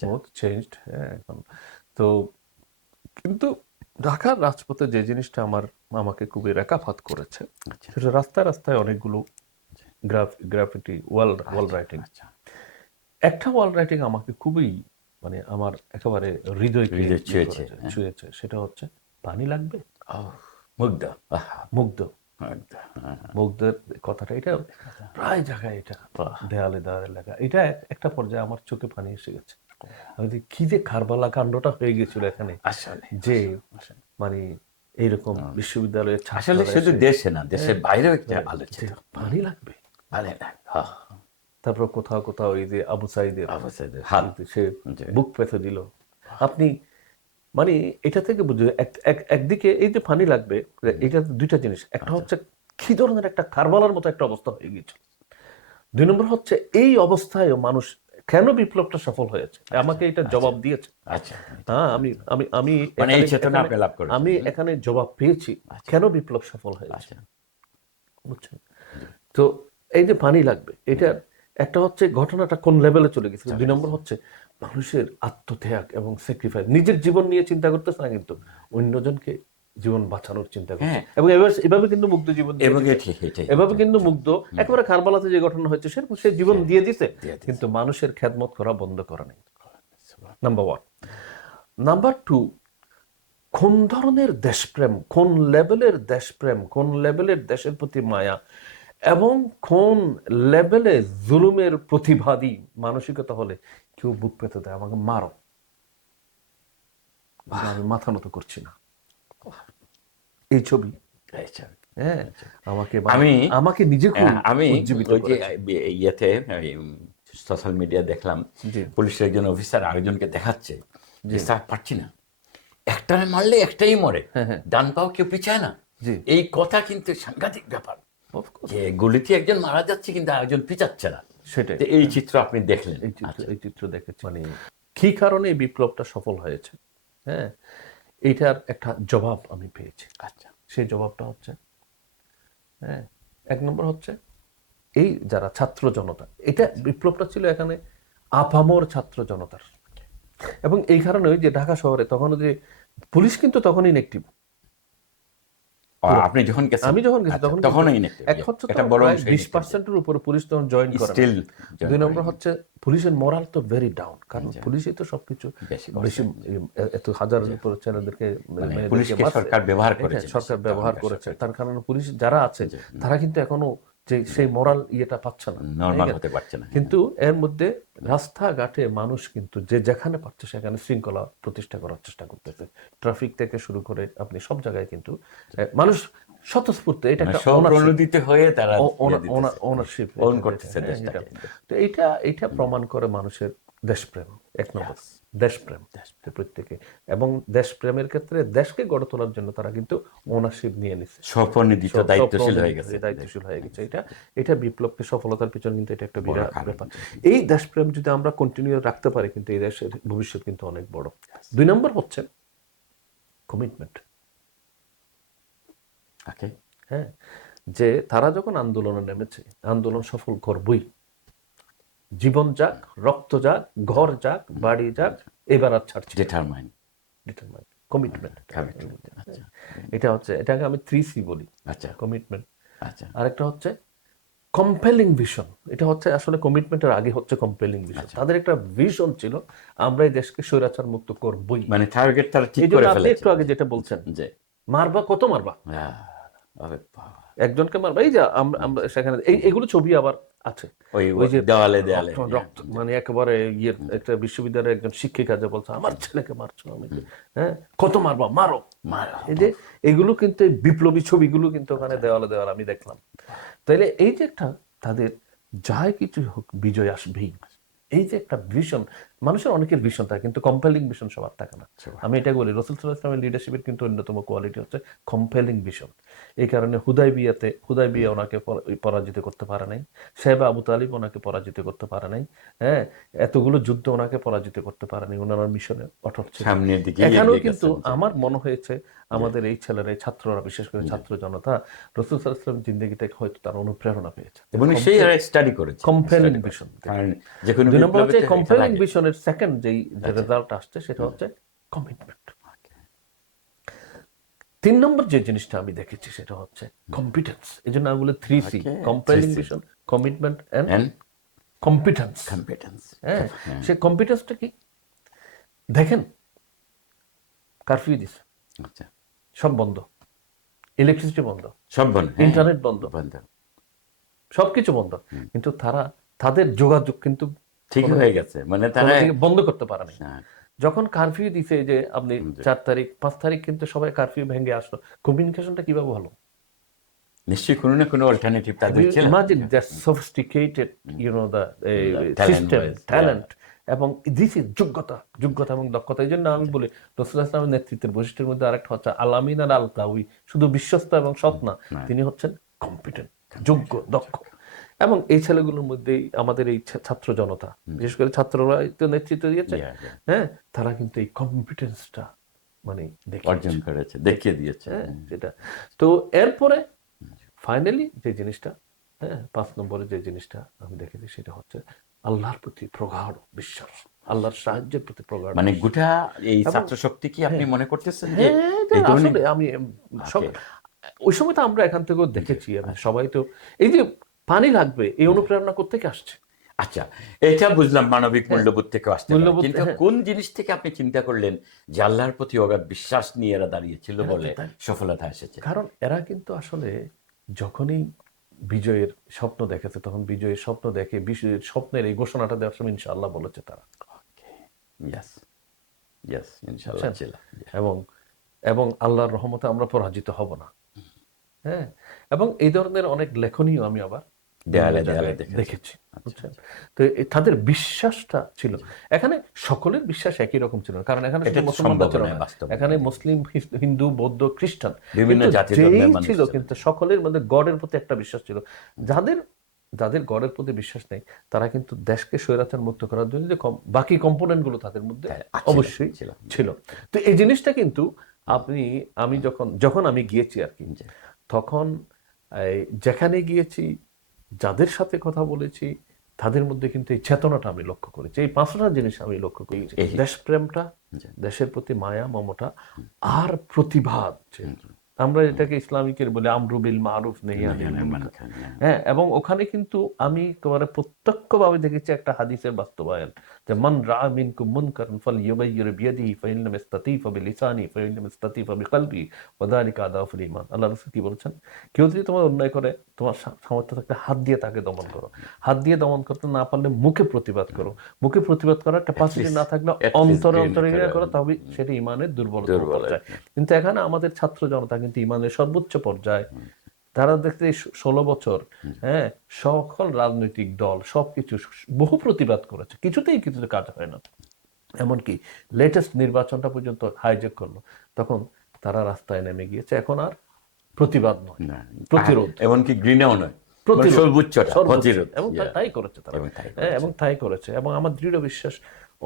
স্মুথ চেঞ্জড। এখন তো কিন্তু ঢাকার রাজপথে যে জিনিসটা আমাকে খুবই রেখাপাত করেছে, সেটা রাস্তায় রাস্তায় অনেকগুলো গ্রাফিটি ওয়াল রাইটিং। একটা ওয়াল রাইটিং আমাকে খুবই, মানে আমার একেবারে হৃদয়কে ছুঁয়েছে। সেটা হচ্ছে পানি লাগবে, মুগ্ধের কথাটা। এটা প্রায় জায়গায় এটা দেয়ালে লেখা। এটা একটা পর্যায়ে আমার চোখে পানি এসে গেছে। কি যে কারবালা কাণ্ডটা হয়ে গেছিল এখানে, যে মানে এইরকম বিশ্ববিদ্যালয়ে আসলে শুধু দেশে না, দেশের বাইরেও একটা আলোচনা, পানি লাগবে। তারপর কোথাও কোথাও এই যে আবু সাইদের সে বুক পেতে দিল। আপনি মানে এটা থেকে বুঝে একদিকে এই যে পানি লাগবে, এটা দুইটা জিনিস। একটা হচ্ছে কি ধরনের একটা কারবালার মতো একটা অবস্থা হয়ে গিয়েছিল। 2 নম্বর হচ্ছে এই অবস্থায় মানুষ কেন বিপ্লবটা সফল হয়েছে, আমাকে এটা জবাব দিয়েছে। হ্যাঁ, আমি এখানে জবাব পেয়েছি কেন বিপ্লব সফল হয়েছে, বুঝছেন? তো এই যে পানি লাগবে, এটা একটা হচ্ছে ঘটনাটা কোন লেভেলে চলে গেছে। 2 নম্বর হচ্ছে মানুষের আত্মত্যাগ এবং স্যাক্রিফাইস। নিজের জীবন নিয়ে চিন্তা করতেছে না, কিন্তু অন্যজনকে জীবন বাঁচানোর চিন্তা করছে। এবং এভাবে কিন্তু মুগ্ধ জীবন, এভাবে কিন্তু মুগ্ধ একেবারে কারবালাতে যে ঘটনা হয়েছে সেরকম সে জীবন দিয়ে দিছে, কিন্তু মানুষের খেদমত করা বন্ধ করা নেই। নাম্বার 1। নাম্বার 2, কোন ধরনের দেশপ্রেম, কোন লেভেলের দেশপ্রেম, কোন লেভেলের দেশের প্রতি মায়া, এবং কোন লেভেলে জুলুমের প্রতিবাদী মানসিকতা হলে কেউ বুক পেতে দেয়, আমাকে মারো, আমি মাথা নত করছি না। এই ছবি আমাকে নিজে ইয়েতে সোশ্যাল মিডিয়া দেখলাম, পুলিশের একজন অফিসার আরেকজনকে দেখাচ্ছে যে স্যার পারছি না, একটা মারলে একটাই মরে, ডান পাও কেউ পিছায় না। এই কথা কিন্তু সাংঘাতিক ব্যাপার, যে গুলিতে একজন মারা যাচ্ছে কিন্তু আরেকজন পিছাচ্ছে না। সেটা এই চিত্র আপনি দেখলেন? এই চিত্র দেখেছি। মানে কি কারণে এই বিপ্লবটা সফল হয়েছে, হ্যাঁ, এইটার একটা জবাব আমি পেয়েছি। সেই জবাবটা হচ্ছে, 1 নম্বর হচ্ছে এই যারা ছাত্র জনতা, এটা বিপ্লবটা ছিল এখানে আপামর ছাত্র জনতার। এবং এই কারণে যে ঢাকা শহরে তখন যে পুলিশ কিন্তু তখনই ইনঅ্যাক্টিভ। আপনি যখন গেছেন, আমি যখন গেছি তখনই এটা বড় 20%-এর উপরে পুলিশ তখন জয়েন করে। 2 নম্বর হচ্ছে পুলিশের মোরাল তো ভেরি ডাউন, কারণ পুলিশই তো সবকিছু বেশি, এত হাজারের উপরে ছেলেদেরকে পুলিশকে সরকার ব্যবহার করেছে। তার কারণে পুলিশ যারা আছে তারা কিন্তু এখনো যে সেই মোরাল ইয়েটা পাচ্ছে না। নরমাল হতে পারছে না। কিন্তু এর মধ্যে রাস্তাঘাটে মানুষ কিন্তু যে যেখানে পাচ্ছে সেখানে শৃঙ্খলা প্রতিষ্ঠা করার চেষ্টা করতেছে। ট্রাফিক থেকে শুরু করে আপনি সব জায়গায় কিন্তু মানুষ স্বতঃস্ফূর্ত, এটা একটা স্বপ্রণোদিত হয়ে তারা ওনারশিপ ওন করতেছে দেশটাকে। তো এটা প্রমাণ করে মানুষের দেশপ্রেম, এক নম্বর দেশপ্রেম প্রত্যেকে, এবং দেশপ্রেমের ক্ষেত্রে দেশকে গড়ে তোলার জন্য তারা কিন্তু ওনারশিপ নিয়ে নিচ্ছে, স্বপ্রণোদিত দায়িত্বশীল হয়ে গেছে। এটা বিপ্লবকে সফলতার পিছনে কিন্তু এটা একটা বিরাট ব্যাপার। এই দেশপ্রেম যদি আমরা কন্টিনিউ রাখতে পারি কিন্তু এই দেশের ভবিষ্যৎ কিন্তু অনেক বড়। 2 নম্বর হচ্ছে কমিটমেন্ট। হ্যাঁ, যে তারা যখন আন্দোলনে নেমেছে, আন্দোলন সফল করবই, জীবন যাক, রক্ত যাক, ঘর যাক, বাড়ি যাক, এবার আর ছাড়ছি। Determine, commitment. আচ্ছা, এটা হচ্ছে, এটাকে আমি 3C বলি। আচ্ছা, কমিটমেন্ট। আচ্ছা, আরেকটা হচ্ছে কম্পেলিং ভিশন। এটা হচ্ছে আসলে কমিটমেন্টের আগে হচ্ছে কম্পেলিং ভিশন। তাদের একটা ভিশন ছিল, আমরা এই দেশকে স্বৈরাচার মুক্ত করবই। মানে টার্গেট তারা ঠিক করে আপনি ফেলেছে। একটু আগে যেটা বলছেন যে মারবা, কত মারবা, আরে বাবা, একজনকে মারবা, এই যে আমরা সেখানে এগুলো ছবি আবার আছে, ওই যে দেওয়ালে রক্ত, মানে একেবারে ইয়ে, একটা বিশ্ববিদ্যালয়ের একজন শিক্ষিকা যে বলছে আমার ছেলেকে মারছো, আমি হ্যাঁ কত মারবা, মারো। এই যে এগুলো কিন্তু এই বিপ্লবী ছবিগুলো কিন্তু ওখানে দেওয়ালে আমি দেখলাম। তাইলে এই যে একটা তাদের যাই কিছু হোক বিজয় আসবেই, এই যে একটা ভিশন, মানুষের অনেকের ভিশন থাকে কিন্তু কম্পেলিং ভিশন সবার থাকে না। আমি এটা বলি, রাসূল সাল্লাল্লাহু আলাইহি ওয়াসাল্লামের লিডারশিপের কিন্তু অন্যতম কোয়ালিটি হচ্ছে কম্পেলিং ভিশন। এই কারণে হুদাইবিয়া ওনাকে পরাজিত করতে পারে নাই, সাহেবা আবু তালিব ওনাকে পরাজিত করতে পারে নাই, হ্যাঁ, এতগুলো যুদ্ধ ওনাকে পরাজিত করতে পারে নাই, ওনার মিশনে অটল ছিল। এখানেও কিন্তু আমার মনে হয়েছে আমাদের এই ছেলেরা, এই ছাত্ররা, বিশেষ করে ছাত্র জনতা রাসূল সাল্লাল্লাহু আলাইহি ওয়াসাল্লাম জিন্দেগিতে হয়তো তার অনুপ্রেরণা পেয়েছে এবং সেই স্টাডি করেছে কম্পেলিং ভিশন। কারণ যে কোনো 2 নম্বর হচ্ছে কম্পেলিং ভিশনের সেকেন্ড যে রেজাল্ট আসছে সেটা হচ্ছে কমিটমেন্ট। 3 নম্বর যে জিনিসটা আমি দেখেছি সেটা হচ্ছে কম্পিটেন্স। এই জন্য আমি বলি 3C, compelling vision, commitment and competence. হ্যাঁ, সে কম্পিটেন্সটা কি দেখেন, কারফিউ দিছে, আচ্ছা, সব বন্ধ, ইলেকট্রিসিটি বন্ধ, সব বন্ধ, ইন্টারনেট বন্ধ, সবকিছু বন্ধ, কিন্তু তাদের যোগাযোগ কিন্তু ঠিক হয়ে গেছে, মানে তারা বন্ধ করতে পারে না। যখন কারফিউ দিছে, যে আপনি 4 তারিখ 5 তারিখ কিন্তু সবাই কারফিউ ভেঙে আসলো, কমিউনিকেশনটা কিভাবে হলো? নিশ্চয়ই কোনো না কোনো অল্টারনেটিভ তাদের ছিল। Imagine the sophisticated the system, talent, এবং দিস ইজ যোগ্যতা এবং দক্ষতা। এই জন্য আমি বলি রাসূলুল্লাহ সাল্লাল্লাহু আলাইহি ওয়াসাল্লামের নেতৃত্বের বৈশিষ্ট্যের মধ্যে আরেকটা হচ্ছে আল-আমিন আর আল-কাউই, শুধু বিশ্বস্ত এবং সৎ না, তিনি হচ্ছেন কম্পিটেন্ট, যোগ্য, দক্ষ। এবং এই ছেলেগুলোর মধ্যেই আমাদের এই ছাত্র জনতা, বিশেষ করে ছাত্ররা তো নেতৃত্ব দিয়েছে, হ্যাঁ, তারা কিন্তু এই কম্পিটেন্সটা মানে অর্জন করেছে, দেখিয়ে দিয়েছে। যেটা তো এরপরে ফাইনালি যে জিনিসটা, হ্যাঁ, 5 নম্বরে যে জিনিসটা আমি দেখেছি সেটা হচ্ছে আল্লাহর প্রতি প্রগাঢ় বিশ্বাস, আল্লাহর সাহায্যের প্রতি প্রগাঢ়, মানে গোটা এই ছাত্র শক্তি কি আপনি মনে করতেছেন যে আসলে আমি ওই সময় তো আমরা এখান থেকেও দেখেছি, সবাই তো এই যে পানি লাগবে এই অনুপ্রেরণা কোত্থেকে আসছে? আচ্ছা, এটা বুঝলাম মানবিক মূল্যবোধ থেকে আসতে পারে, কিন্তু কোন জিনিস থেকে আপনি চিন্তা করলেন যে আল্লাহর প্রতি অগাধ বিশ্বাস নিয়ে এরা দাঁড়িয়েছিল বলে সফলতা এসেছে? কারণ এরা কিন্তু আসলে যখনই বিজয়ের স্বপ্ন দেখেছে, তখন বিজয়ের স্বপ্ন দেখে বিজয়ের স্বপ্নের এই ঘোষণাটা দেওয়ার সময় ইনশাআল্লাহ বলেছে তারা, এবং আল্লাহর রহমতে আমরা পরাজিত হব না। হ্যাঁ, এবং এই ধরনের অনেক লেখনীয় আমি আবার দেয়ালে দেখেছি, বুঝছেন? তো তাদের বিশ্বাসটা ছিল, এখানে সকলের বিশ্বাস একই রকম ছিল, কারণ এখানে এখানে মুসলিম, হিন্দু, বৌদ্ধ, খ্রিস্টান বিভিন্ন জাতির ছিল, কিন্তু সকলের মধ্যে গডের প্রতি একটা বিশ্বাস ছিল। যাদের গডের প্রতি বিশ্বাস নেই তারা কিন্তু দেশকে স্বৈরাচার মুক্ত করার জন্য যে বাকি কম্পোনেন্ট গুলো তাদের মধ্যে অবশ্যই ছিল। তো এই জিনিসটা কিন্তু আমি যখন আমি গিয়েছি আর কি, তখন যেখানে গিয়েছি, যাদের সাথে কথা বলেছি, তাদের মধ্যে কিন্তু এই চেতনাটা আমি লক্ষ্য করেছি। এই 5টা জিনিস আমি লক্ষ্য করেছি: দেশপ্রেমটা, দেশের প্রতি মায়া মমতা, আর প্রতিবাদ, আমরা এটাকে ইসলামিকের বলে আমরু বিল মারুফ নেহি আনিল মুনকার। হ্যাঁ, এবং ওখানে কিন্তু আমি একেবারে প্রত্যক্ষভাবে দেখেছি একটা হাদিসের বাস্তবায়ন, যে মান রাআ মিনকুম মুনকারান ফালইউগাইয়ির বিয়াদিহি ফাইন লাম ইসতাতি ফাবিলিসানি ফাইন লাম ইসতাতি ফাবিকলবি ওয়া যালিকা আদাফুল ঈমান। আল্লাহ রাসূল কি বলছেন, কেউ যদি তোমার অন্যায় করে তোমার সামর্থ্য থাকলে হাত দিয়ে তাকে দমন করো, হাত দিয়ে দমন করতে না পারলে মুখে প্রতিবাদ করো, মুখে প্রতিবাদ করার ক্যাপাসিটি না থাকলে অন্তরে অন্তরে করো, তবে সেটা ঈমানের দুর্বলতা পর্যায়ে। কিন্তু এখানে আমাদের ছাত্র জনতা কিন্তু ঈমানের সর্বোচ্চ পর্যায়ে, তারা দেখতে 16 বছর, হ্যাঁ, সকল রাজনৈতিক দল সবকিছু বহু প্রতিবাদ করেছে, কিছুতেই কাজ হয় না। এমনকি লেটেস্ট নির্বাচনটা পর্যন্ত হাইজ্যাক করলো, তখন তারা রাস্তায় নেমে গিয়েছে। এখন আর প্রতিবাদ নয়, প্রতিরোধ, এমনকি ঘৃণাও নয়, এবং তাই করেছে তারা, এবং তাই করেছে। এবং আমার দৃঢ় বিশ্বাস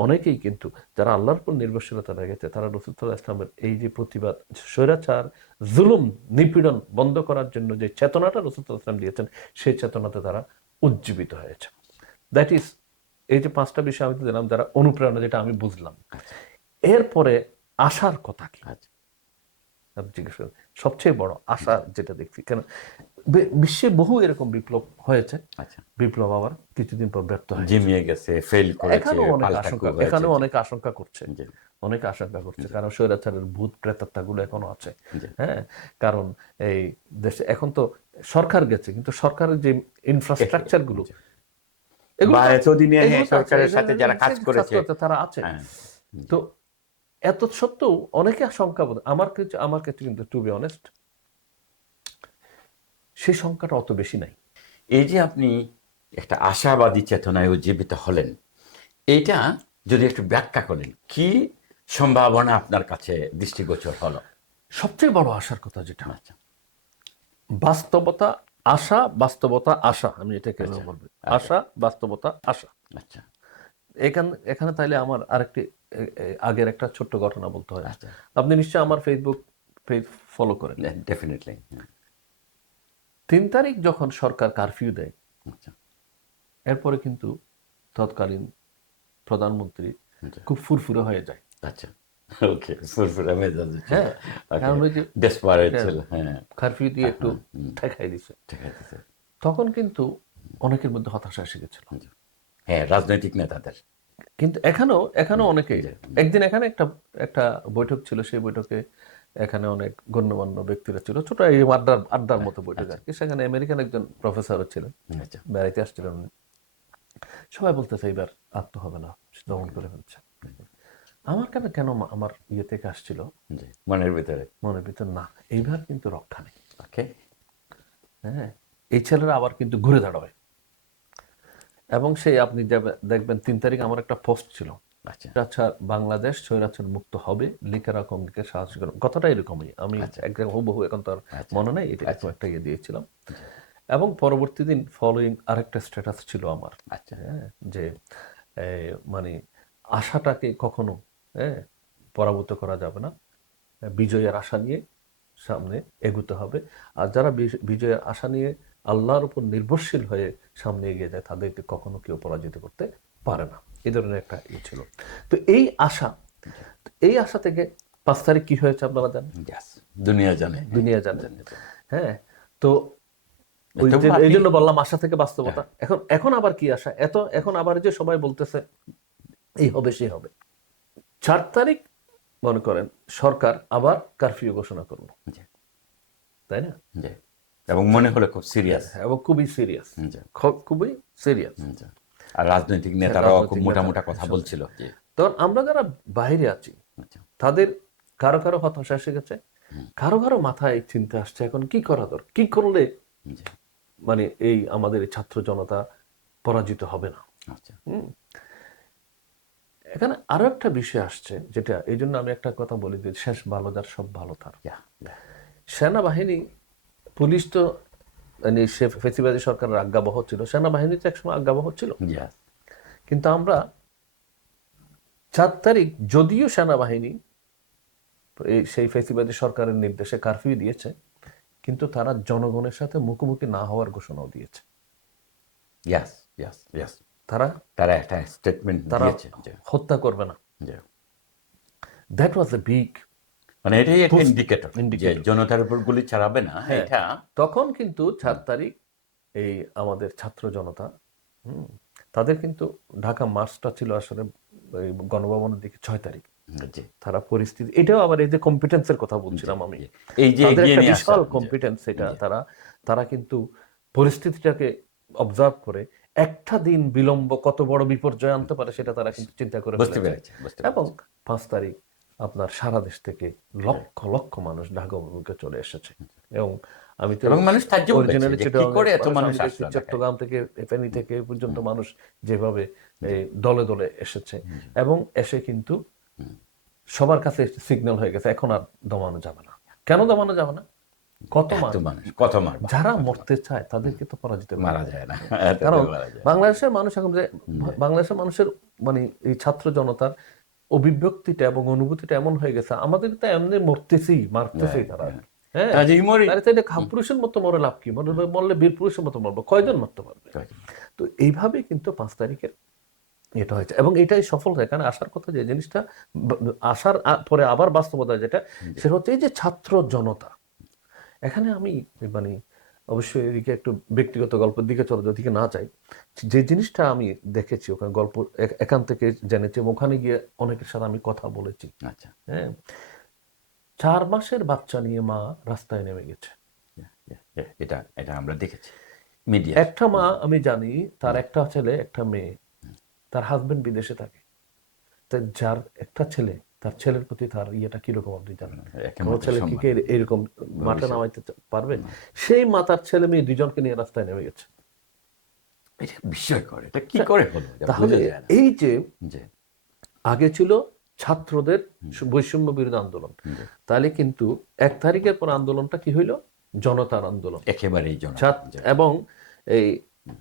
অনেকেই কিন্তু যারা আল্লাহর উপর নির্ভরশীলতা রেখেছে, তারা রাসূল সাল্লাল্লাহু আলাইহি ওয়াসাল্লামের এই যে প্রতিবাদ, স্বৈরাচার, জুলুম, নিপীড়ন বন্ধ করার জন্য যে চেতনাটা রাসূল সাল্লাল্লাহু আলাইহি ওয়াসাল্লাম দিয়েছেন, সেই চেতনাতে তারা উজ্জীবিত হয়েছে। দ্যাট ইজ, এই যে 5টা বিষয় আমি দিলাম যারা অনুপ্রেরণা, যেটা আমি বুঝলাম। এরপরে আশার কথা কি জিজ্ঞেস করেন, সবচেয়ে বড় আশা যেটা দেখছি, কেন বিশ্বে বহু এরকম বিপ্লব হয়েছে, বিপ্লব আবার কিছুদিন পর ব্যর্থ হয়েছে, জিমিয়ে গেছে, ফেল করেছে, এখানেও অনেক আশঙ্কা করছে, কারণ স্বৈরাচারের ভূত প্রেতাত্মাগুলো এখনো আছে। হ্যাঁ, কারণ এই দেশে এখন তো সরকার গেছে, কিন্তু সরকারের যে ইনফ্রাস্ট্রাকচার গুলো, সরকারের সাথে যারা কাজ করেছে তারা আছে। তো এত সত্ত্বেও অনেকে আশঙ্কা বোধ, আমার ক্ষেত্রে কিন্তু টু বি অনেস্ট সেই সংখ্যাটা অত বেশি নাই। এই যে আপনি একটা আশাবাদী চেতনায় উজ্জীবিত হলেন, এইটা যদি একটু ব্যাখ্যা করেন, কি সম্ভাবনা আপনার কাছে দৃষ্টিগোচর হলো? সবচেয়ে বড় আশার কথা যেটা, বাস্তবতা, আশা, বাস্তবতা, আশা, আমি এটাকে বলবো, আশা, বাস্তবতা, আশা। আচ্ছা, এখানে তাইলে আমার আরেকটি আগের একটা ছোট্ট ঘটনা বলতে হয়। আপনি নিশ্চয়ই আমার ফেসবুক পেজ ফলো করেন। ডেফিনেটলি। 3 তারিখ যখন সরকার কারফিউ দেয়, এরপরে কিন্তু তৎকালীন প্রধানমন্ত্রী খুব ফুরফুরে হয়ে যায়। আচ্ছা, ওকে, ফুরফুরে মেজাজ। হ্যাঁ, কারণ ওই যে ডেসপারেট ছিল, হ্যাঁ, কারফিউ দিয়ে একটু ঠেকাই দিছে। তখন কিন্তু অনেকের মধ্যে হতাশা এসে গেছিল, হ্যাঁ, রাজনৈতিক নেতাদের। কিন্তু এখানেও অনেকেই, একদিন এখানে একটা বৈঠক ছিল, সেই বৈঠকে এখানে অনেক গণ্যমান্য ব্যক্তিরা ছিল, ছোট এই আড্ডার মতো বৈঠক আর কি। সেখানে আমেরিকান একজন প্রফেসরও ছিলেন, বেড়াইতে আসছিলেন। সবাই বলতেছে এইবার আর তো হবে না, দমন করে ফেলছে। আমার কেন আমার ইয়ে থেকে আসছিল মনের ভিতর না, এইবার কিন্তু রক্ষা নেই। হ্যাঁ, এই ছেলেরা আবার কিন্তু ঘুরে দাঁড়াবে। এবং সেই আপনি দেখবেন 3 তারিখ আমার একটা পোস্ট ছিল, আচ্ছা, বাংলাদেশ স্বৈরাচার মুক্ত হবে, লিখে রাখো, সাহায্য করো, কথাটা এরকমই। আমি একদম হুবহু এখন তো আর মনে নেই, এটা একটা ইয়ে দিয়েছিলাম। এবং পরবর্তী দিন ফলোইং আরেকটা স্ট্যাটাস ছিল আমার, যে মানে আশাটাকে কখনো পরাভূত করা যাবে না, বিজয়ের আশা নিয়ে সামনে এগুতে হবে। আর যারা বিজয়ের আশা নিয়ে আল্লাহর উপর নির্ভরশীল হয়ে সামনে এগিয়ে যায়, তাদেরকে কখনো কেউ পরাজিত করতে পারে না, এই ধরনের একটা ইয়ে ছিল। তো এই আশা থেকে 5 তারিখ কি হয়েছে আপনারা জানেন, দুনিয়া জানে। হ্যাঁ, তো এই জন্য বললাম আশা থেকে বাস্তবতা। এখন আবার কি আশা, এখন আবার যে সবাই বলতেছে এই হবে সেই হবে। 4 তারিখ মনে করেন সরকার আবার কারফিউ ঘোষণা করলো, তাই না? এবং মনে হলো খুব সিরিয়াস, এবং খুবই সিরিয়াস। আর রাজনৈতিক নেতারাও খুব মোটা কথা বলছিল। তখন আমরা যারা বাইরে আছি, তাদের কারো হতাশা এসে গেছে, কারো মাথায় চিন্তা আসছে এখন কি করা দরকার, কি করলে মানে এই আমাদের ছাত্র জনতা পরাজিত হবে না। এখানে আরো একটা বিষয় আসছে, যেটা এই জন্য আমি একটা কথা বলি যে শেষ ভালো যার সব ভালো তার। সেনাবাহিনী, পুলিশ তো মানে ফেসিবাদী সরকারের আজ্ঞাবহ ছিল, সেনাবাহিনী তো একসময় আজ্ঞাবহ ছিল। কিন্তু আমরা 4 তারিখ যদিও সেনাবাহিনী সেই ফেসিবাদী সরকারের নির্দেশে কারফিউ দিয়েছে, কিন্তু তারা জনগণের সাথে মুখোমুখি না হওয়ার ঘোষণাও দিয়েছে। তারা একটা স্টেটমেন্ট দিয়েছে, হত্যা করবে না। দ্যাট ওয়াজ এ বিগ মানে এটাই একটা ইন্ডিকেটর যে indicator। জনতার উপর গুলি চালাবে না, হ্যাঁ। এটা তখন কিন্তু 4 তারিখ এই আমাদের ছাত্র জনতা তাদের কিন্তু ঢাকা মার্চটা ছিল আসলে এই গণভবনের দিকে 6 তারিখ। জি, তারা পরিস্থিতি, এটাও আবার এই যে কম্পিটেন্সের কথা বলছিলাম আমি, জি। এই যে তাদের এগিয়ে একটা নিয়ে আসা, বিশাল জি, কম্পিটেন্স, এটা জি। তারা কিন্তু পরিস্থিতিটাকে অবজার্ভ করে একটা দিন বিলম্ব কত বড় বিপর্যয় আনতে পারে সেটা তারা কিন্তু চিন্তা করে বুঝতে ফেলেছে। পেরেছি। এবং 5 তারিখ আপনার সারা দেশ থেকে লক্ষ লক্ষ মানুষ ঢাকা অভিমুখে চলে এসেছে। এবং আমি তো এবং মানুষ তাজ্জব অরিজিনালি হয়েছে যে কি করে এত মানুষ আসলো ঢাকায়। চট্টগ্রাম থেকে ফেনী থেকে এ পর্যন্ত মানুষ যেভাবে এই দলে দলে এসেছে, এবং এসে কিন্তু সবার কাছে সিগন্যাল হয়ে গেছে এখন আর দমানো যাবে না। কেন দমানো যাবে না? কত এত মানুষ, কত মারবা, যারা মরতে চায় তাদেরকে তো পরাজিত করা মারা যায় যায় না, না। এত কারণ মারা যায় না। বাংলাদেশের মানুষ এখন যে বাংলাদেশের মানুষের মানে এই ছাত্র জনতার অভিব্যক্তিটা এবং অনুভূতিটা এমন হয়ে গেছে, আমাদের তো এমনি মারতেছেই তারা। হ্যাঁ, কাজেই মরি। তাহলে তো এটা পুরুষের মতো মরে লাভ কি? মরলে বীর পুরুষের মতো মরবো, কয়জন মারতে পারবে? তো এইভাবে কিন্তু 5 তারিখের এটা হয়েছে, এবং এটাই সফল হয়। কারণ আসার কথা যে জিনিসটা আসার পরে আবার বাস্তবতা যেটা, সেটা হচ্ছে এই যে ছাত্র জনতা। এখানে আমি মানে অবশ্যই এদিকে একটু ব্যক্তিগত গল্পের দিকে চলো, যদি না যাই, যে জিনিসটা আমি দেখেছি ওখানে গল্প এখান থেকে জেনেছি, এবং ওখানে গিয়ে অনেকের সাথে আমি কথা বলেছি। আচ্ছা, হ্যাঁ, 4 মাসের বাচ্চা নিয়ে মা রাস্তায় নেমে গেছে। এটা এটা আমরা দেখেছি মিডিয়া। একটা মা আমি জানি, তার একটা ছেলে একটা মেয়ে, তার হাজবেন্ড বিদেশে থাকে, যার একটা ছেলে, তার ছেলের প্রতি তার ইয়েটা কিরকম আপনি জানেন? কোনো ছেলে কি এরকম মাঠে নামাইতে পারবে? সেই মা তার ছেলে মেয়ে দুজনকে নিয়ে রাস্তায় নেমে গেছে। এটা বিস্ময়কর, এটা কি করে হলো? তাহলে এই যে যে আগে ছিল ছাত্রদের বৈষম্য বিরোধী আন্দোলন, তাহলে কিন্তু 1 তারিখের পর আন্দোলনটা কি হইলো? জনতার আন্দোলন একেবারেই এবং এই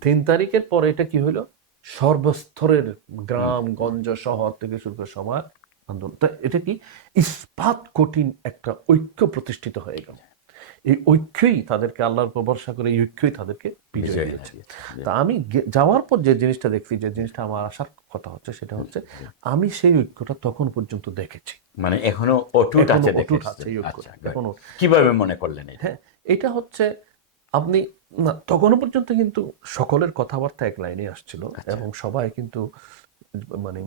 3 তারিখের পরে এটা কি হইলো? সর্বস্তরের গ্রাম গঞ্জ শহর থেকে শুরু করে সবার আন্দোলন। এটা কি ইস্পাত কঠিন একটা ঐক্য প্রতিষ্ঠিত হয়ে গেল। এই ঐক্যই তাদেরকে, আল্লাহর উপর ভরসা করে এই ঐক্যই তাদেরকে বিজয় দিয়েছে। তা আমি যাওয়ার পর যে জিনিসটা দেখছি, যে জিনিসটা আমার আসার কথা হচ্ছে, সেটা হচ্ছে আমি সেই ঐক্যটা তখন পর্যন্ত দেখেছি। মানে এখনো অটুট আছে, এই ঐক্যটা এখনো। কিভাবে মনে করলেন এটা? হ্যাঁ, এটা হচ্ছে আপনি না, তখনও পর্যন্ত কিন্তু সকলের কথাবার্তা এক লাইনে আসছিল, এবং সবাই কিন্তু মানে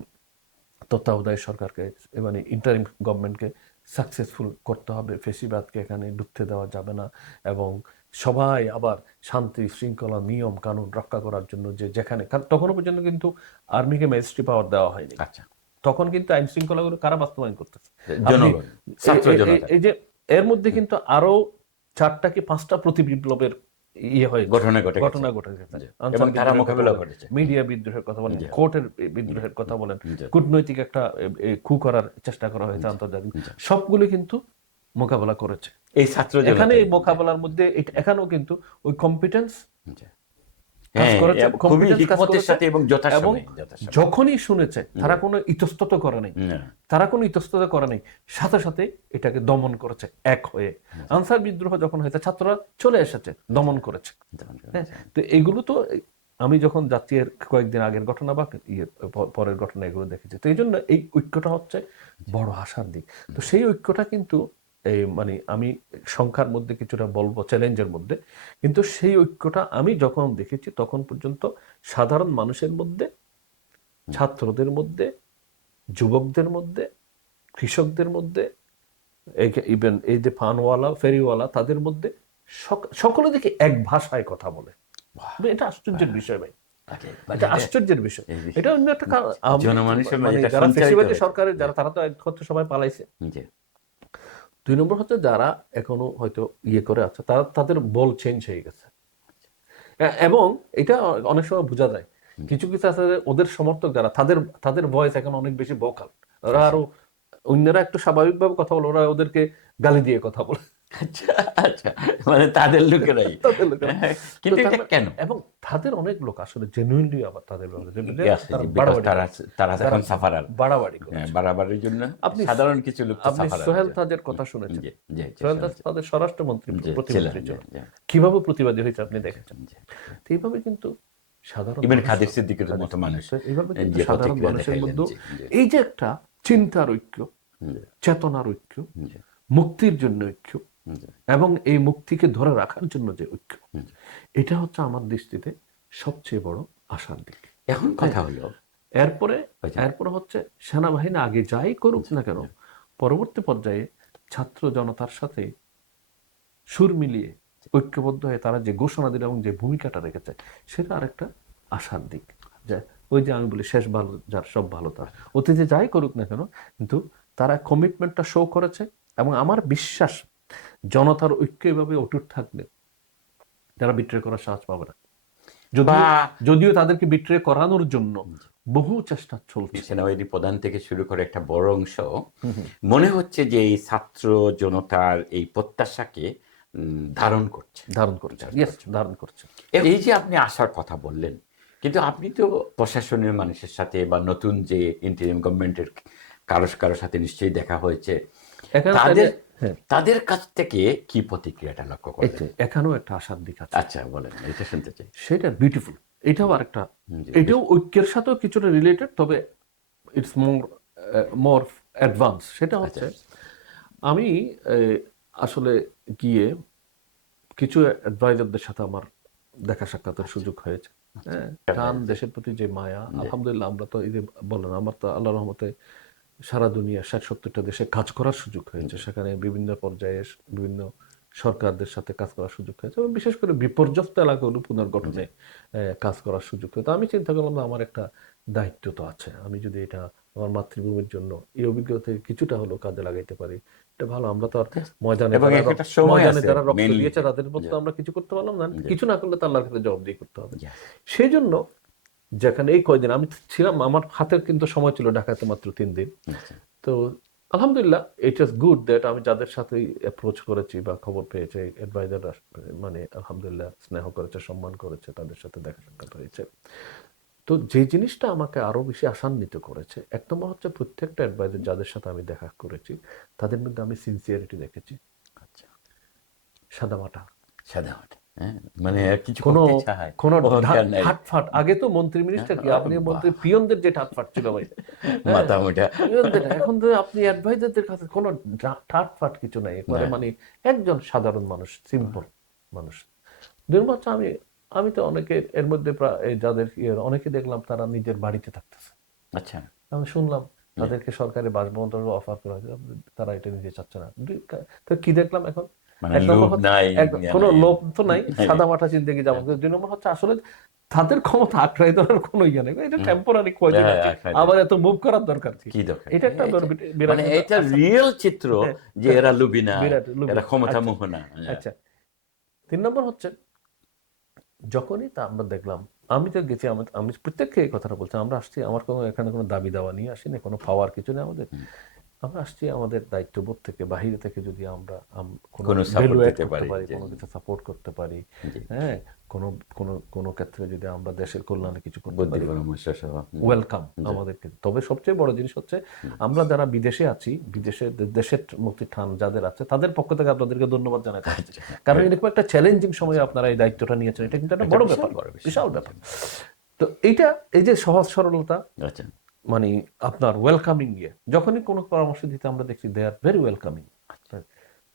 তত্ত্বাবধায়ক সরকারকে, মানে ইন্টারিম গভর্নমেন্টকে সাকসেসফুল করতে হবে, ফেসিবাদকে এখানে ঢুকতে দেওয়া যাবে না, এবং সবাই আবার শান্তি শৃঙ্খলা নিয়ম কানুন রক্ষা করার জন্য যে যেখানে, তখনও পর্যন্ত কিন্তু আর্মিকে ম্যাজিস্ট্রি পাওয়ার দেওয়া হয়নি। আচ্ছা, তখন কিন্তু আইন শৃঙ্খলাগুলো কারা বাস্তবায়ন করতেছে? জনগণ, ছাত্র জনতা। এই যে এর মধ্যে কিন্তু আরো 4টা কি 5টা প্রতি বিপ্লবের ইয়ে হয়ে ঘটনা ঘটে গেছে, এবং তারা মোকাবেলা করেছে। মিডিয়া বিদ্রোহের কথা বলেন, কোর্টের বিদ্রোহের কথা বলেন, কূটনৈতিক একটা কু করার চেষ্টা করা হয়েছে আন্তর্জাতিক, সবগুলো কিন্তু মোকাবেলা করেছে এই ছাত্র জনতা। এখানে এই মোকাবেলার মধ্যে এখানেও কিন্তু ওই কম্পিটেন্স যখনই শুনেছে, তারা কোনো ইতস্তত করে নাই, সাথে সাথে এটাকে দমন করেছে এক হয়ে। আনসার বিদ্রোহ যখন হয়েছে, ছাত্ররা চলে এসেছে, দমন করেছে। তো এগুলো তো আমি যখন যাচ্ছি এর কয়েকদিন আগের ঘটনা বা পরের ঘটনা এগুলো দেখেছি। তো এই জন্য এই ঐক্যটা হচ্ছে বড় আশার দিক। তো সেই ঐক্যটা কিন্তু এই মানে আমি সংখ্যার মধ্যে কিছুটা বলবো, চ্যালেঞ্জের মধ্যে, কিন্তু সেই ঐক্যটা আমি যখন দেখেছি তখন পর্যন্ত সাধারণ মানুষের মধ্যে, ছাত্রদের মধ্যে, যুবকদের মধ্যে, কৃষকদের মধ্যে, ইভেন এই যে পানওয়ালা ফেরিওয়ালা তাদের মধ্যে সকলে দেখে এক ভাষায় কথা বলে। এটা আশ্চর্যের বিষয় ভাই, এটা আশ্চর্যের বিষয়। এটা অন্য একটা যারা ফেসিবাদী সরকারের যারা, তারা তো এক হচ্ছে সবাই পালাইছে। 2 নম্বর হচ্ছে যারা এখনো হয়তো ইয়ে করে আছে, তাদের বল চেঞ্জ হয়ে গেছে, এবং এটা অনেক সময় বোঝা যায়। কিছু কিছু আছে ওদের সমর্থক যারা, তাদের ভয়েস এখন অনেক বেশি ভোকাল, ওরা আরো অন্যরা একটু স্বাভাবিকভাবে কথা বলে, ওরা ওদেরকে গালি দিয়ে কথা বলে। আচ্ছা আচ্ছা, মানে তাদের লোকেরাই। কিন্তু এটা কেন? এবং তাদের অনেক লোক আসলে জেনুইনলি আবার তাদের বাড়াবাড়ির জন্য সাধারণ কিছু লোক, আপনি সোহেল তাজের কথা শুনেছেন, সোহেল তাজ তাদের স্বরাষ্ট্রমন্ত্রী প্রতিমন্ত্রীর জন্য কিভাবে প্রতিবাদী হয়েছে আপনি দেখেছেন। তো এইভাবে কিন্তু সাধারণ খাদির সিদ্দিকের মতো মানুষ, এইভাবে কিন্তু সাধারণ মানুষের মধ্যে এই যে একটা চিন্তার ঐক্য, চেতনার ঐক্য, মুক্তির জন্য ঐক্য জি, এবং এই মুক্তিকে ধরে রাখার জন্য যে ঐক্য, জি। এটা হচ্ছে আমার দৃষ্টিতে সবচেয়ে বড় আশার দিক। এখন কথা হলো এরপরে ওই যে এরপরে হচ্ছে সেনাবাহিনী আগে যাই করুক না কেন, জি। পরবর্তী পর্যায়ে ছাত্র জনতার সাথে সুর মিলিয়ে ঐক্যবদ্ধ হয়ে তারা যে ঘোষণা দিল এবং যে ভূমিকাটা রেখেছে, সেটা আরেকটা আশার দিক। যে ওই যে আমি বলি শেষ ভালো যার সব ভালো তার, অতীতে যাই করুক না কেন, কিন্তু তারা কমিটমেন্টটা শো করেছে। এবং আমার বিশ্বাস জনতার ঐক্য এভাবে অটুট থাকলে তারা বিট্রে করার সাহস পাবে না। যদিও বা যদিও তাদেরকে বিট্রে করানোর জন্য বহু চেষ্টা চলছে। সেনাবাহিনী প্রধান থেকে শুরু করে একটা বড় অংশ হুম, হুম। মনে হচ্ছে যে এই ছাত্র জনতার এই প্রত্যাশাকে ধারণ করছে। ধারণ করছে, ইয়েস, ধারণ করছে। এই যে আপনি আসার কথা বললেন, কিন্তু আপনি তো প্রশাসনের মানুষের সাথে বা নতুন যে ইন্টারিম গভর্নমেন্টের কারো সাথে নিশ্চয়ই দেখা হয়েছে, এখানে তাদের হ্যাঁ, তাদের কাছ থেকে কি প্রতিক্রিয়াটা লক্ষ্য এই করলেন? যে এখানেও একটা আশার দিক আছে। আচ্ছা বলেন, এটা শুনতে চাই। সেটা বিউটিফুল। এটাও আরেকটা, জি, এটাও ঐক্যের সাথেও কিছুটা রিলেটেড, তবে ইটস মোর অ্যাডভান্স। সেটা আচ্ছা, হচ্ছে আমি আসলে গিয়ে কিছু অ্যাডভাইজারদের সাথে আমার দেখা সাক্ষাতের সুযোগ হয়েছে। হ্যাঁ, টান, দেশের প্রতি যে মায়া, আলহামদুলিল্লাহ আমরা তো এই যে বললেন, আমার তো আল্লাহ রহমতে সারা দুনিয়া 60-70টা দেশে কাজ করার সুযোগ হয়েছে। সেখানে বিভিন্ন পর্যায়ে বিভিন্ন সরকারদের সাথে কাজ করার সুযোগ হয়েছে এবং বিশেষ করে বিপর্যস্ত এলাকাগুলো পুনর্গঠনে কাজ করার সুযোগ হয়েছে। তো আমি চিন্তা করলাম যে আমার একটা দায়িত্ব তো আছে, আমি যদি এটা আমার মাতৃভূমির জন্য এই অভিজ্ঞতা থেকে কিছুটা হলেও কাজে লাগাইতে পারি, এটা ভালো। আমরা তো আর ময়দানে এবং যারা একটা সময় ময়দানে আছে যারা রক্ত মেইনলি। দিয়েছে তাদের মতো আমরা কিছু করতে পারলাম না, কিছু না করলে তো আল্লাহর কাছে জবাবদিহি করতে হবে। Yes. সেই জন্য যেখানে এই কয়দিন আমি ছিলাম, আমার হাতের কিন্তু সময় ছিল ঢাকাতে মাত্র 3 দিন। আচ্ছা, তো আলহামদুলিল্লাহ ইট ইজ গুড দ্যাট আমি যাদের সাথে অ্যাপ্রোচ করেছি বা খবর পেয়েছে, অ্যাডভাইজাররা মানে আলহামদুলিল্লাহ স্নেহ করেছে, সম্মান করেছে, তাদের সাথে দেখা সাক্ষাৎ হয়েছে। তো যে জিনিসটা আমাকে আরো বেশি আশান্বিত করেছে, এক নম্বর হচ্ছে প্রত্যেকটা অ্যাডভাইজার যাদের সাথে আমি দেখা করেছি তাদের মধ্যে আমি সিনসিয়ারিটি দেখেছি, আচ্ছা। সাদামাটা। সাধারণত হ্যাঁ, মানে আর কিছু কোনো করতে চায় কোনো অহংকার নাই, ঠাটফাট, আগে তো মন্ত্রী মিনিস্টার কি, আপনি মন্ত্রী পিয়নদের যে ঠাটফাট ছিল ভাই, মাথা মোটা পিয়নদের, এখন তো আপনি অ্যাডভাইজারদের কাছে কোনো ঠাটফাট কিছু নাই, একবারে না। মানে একজন সাধারণ মানুষ, সিম্পল মানুষ। দুই নম্বর হচ্ছে আমি তো অনেকে এর মধ্যে এই যাদের অনেকে দেখলাম তারা নিজের বাড়িতে থাকতেছে। আচ্ছা, আমি শুনলাম তাদেরকে সরকারি বাসভবন অফার করা হয়েছে, তারা এটা নিতে চাচ্ছে না। তো কি দেখলাম এখন, মানে এক নম্বর লোভ হচ্ছে নাই, কোনো নাই। লোভ তো নাই, সাদা মাটা জিন্দেগি যাবো। দুই নম্বর হচ্ছে আসলে তাদের ক্ষমতা আঁকড়াই ধরার কোনো ইয়ে নেই, এটা টেম্পোরারি কয়দিন হ্যাঁ, আছে, আঁকড়াই আবার এত মুভ করার দরকার কি? কি দরকার? এটা একটা বিরাট মানে এটা রিয়েল চিত্র যে এরা লুবি না, বিরাট লোভী। এরা ক্ষমতা আচ্ছা, মোহ না। আচ্ছা। 3 নম্বর হচ্ছে যখনই তা আমরা দেখলাম, আমি তো গেছি, আমি প্রত্যেককে এই কথাটা বলছি, আমরা আসছি, আমার কোনো এখানে কোনো দাবি দাওয়া নিয়ে আসিনি, কোনো পাওয়ার কিছু নেই আমাদের। আমরা আসছি আমাদের দায়িত্ববোধ থেকে, বাহিরে থেকে যদি আমরা কোনো কোনো ভ্যালু সাপোর্ট অ্যাড দিতে করতে পারি পারি, যে, কোনো কিছু সাপোর্ট করতে পারি, জি, হ্যাঁ, কোনো কোনো কোনো ক্ষেত্রে যদি আমরা দেশের কল্যাণে কিছু করতে বুদ্ধি পারি, পরামর্শ সহ ওয়েলকাম আমাদেরকে। তবে সবচেয়ে বড় জিনিস হচ্ছে আমরা যারা বিদেশে আছি, দেশের মুক্তির ঠান যাদের আছে, তাদের পক্ষ থেকে আপনাদেরকে ধন্যবাদ জানাতে চাচ্ছি। কারণ এরকম একটা চ্যালেঞ্জিং সময়ে আপনারা এই দায়িত্বটা নিয়েছেন, এটা কিন্তু একটা বড় ব্যাপার, বিশাল ব্যাপার। তো এইটা, এই যে সহজ সরলতা, আচ্ছা, মানে আপনার ওয়েলকামিং ইয়ে, যখনই কোনো পরামর্শ দিতে আমরা দেখছি দে আর ভেরি ওয়েলকামিং।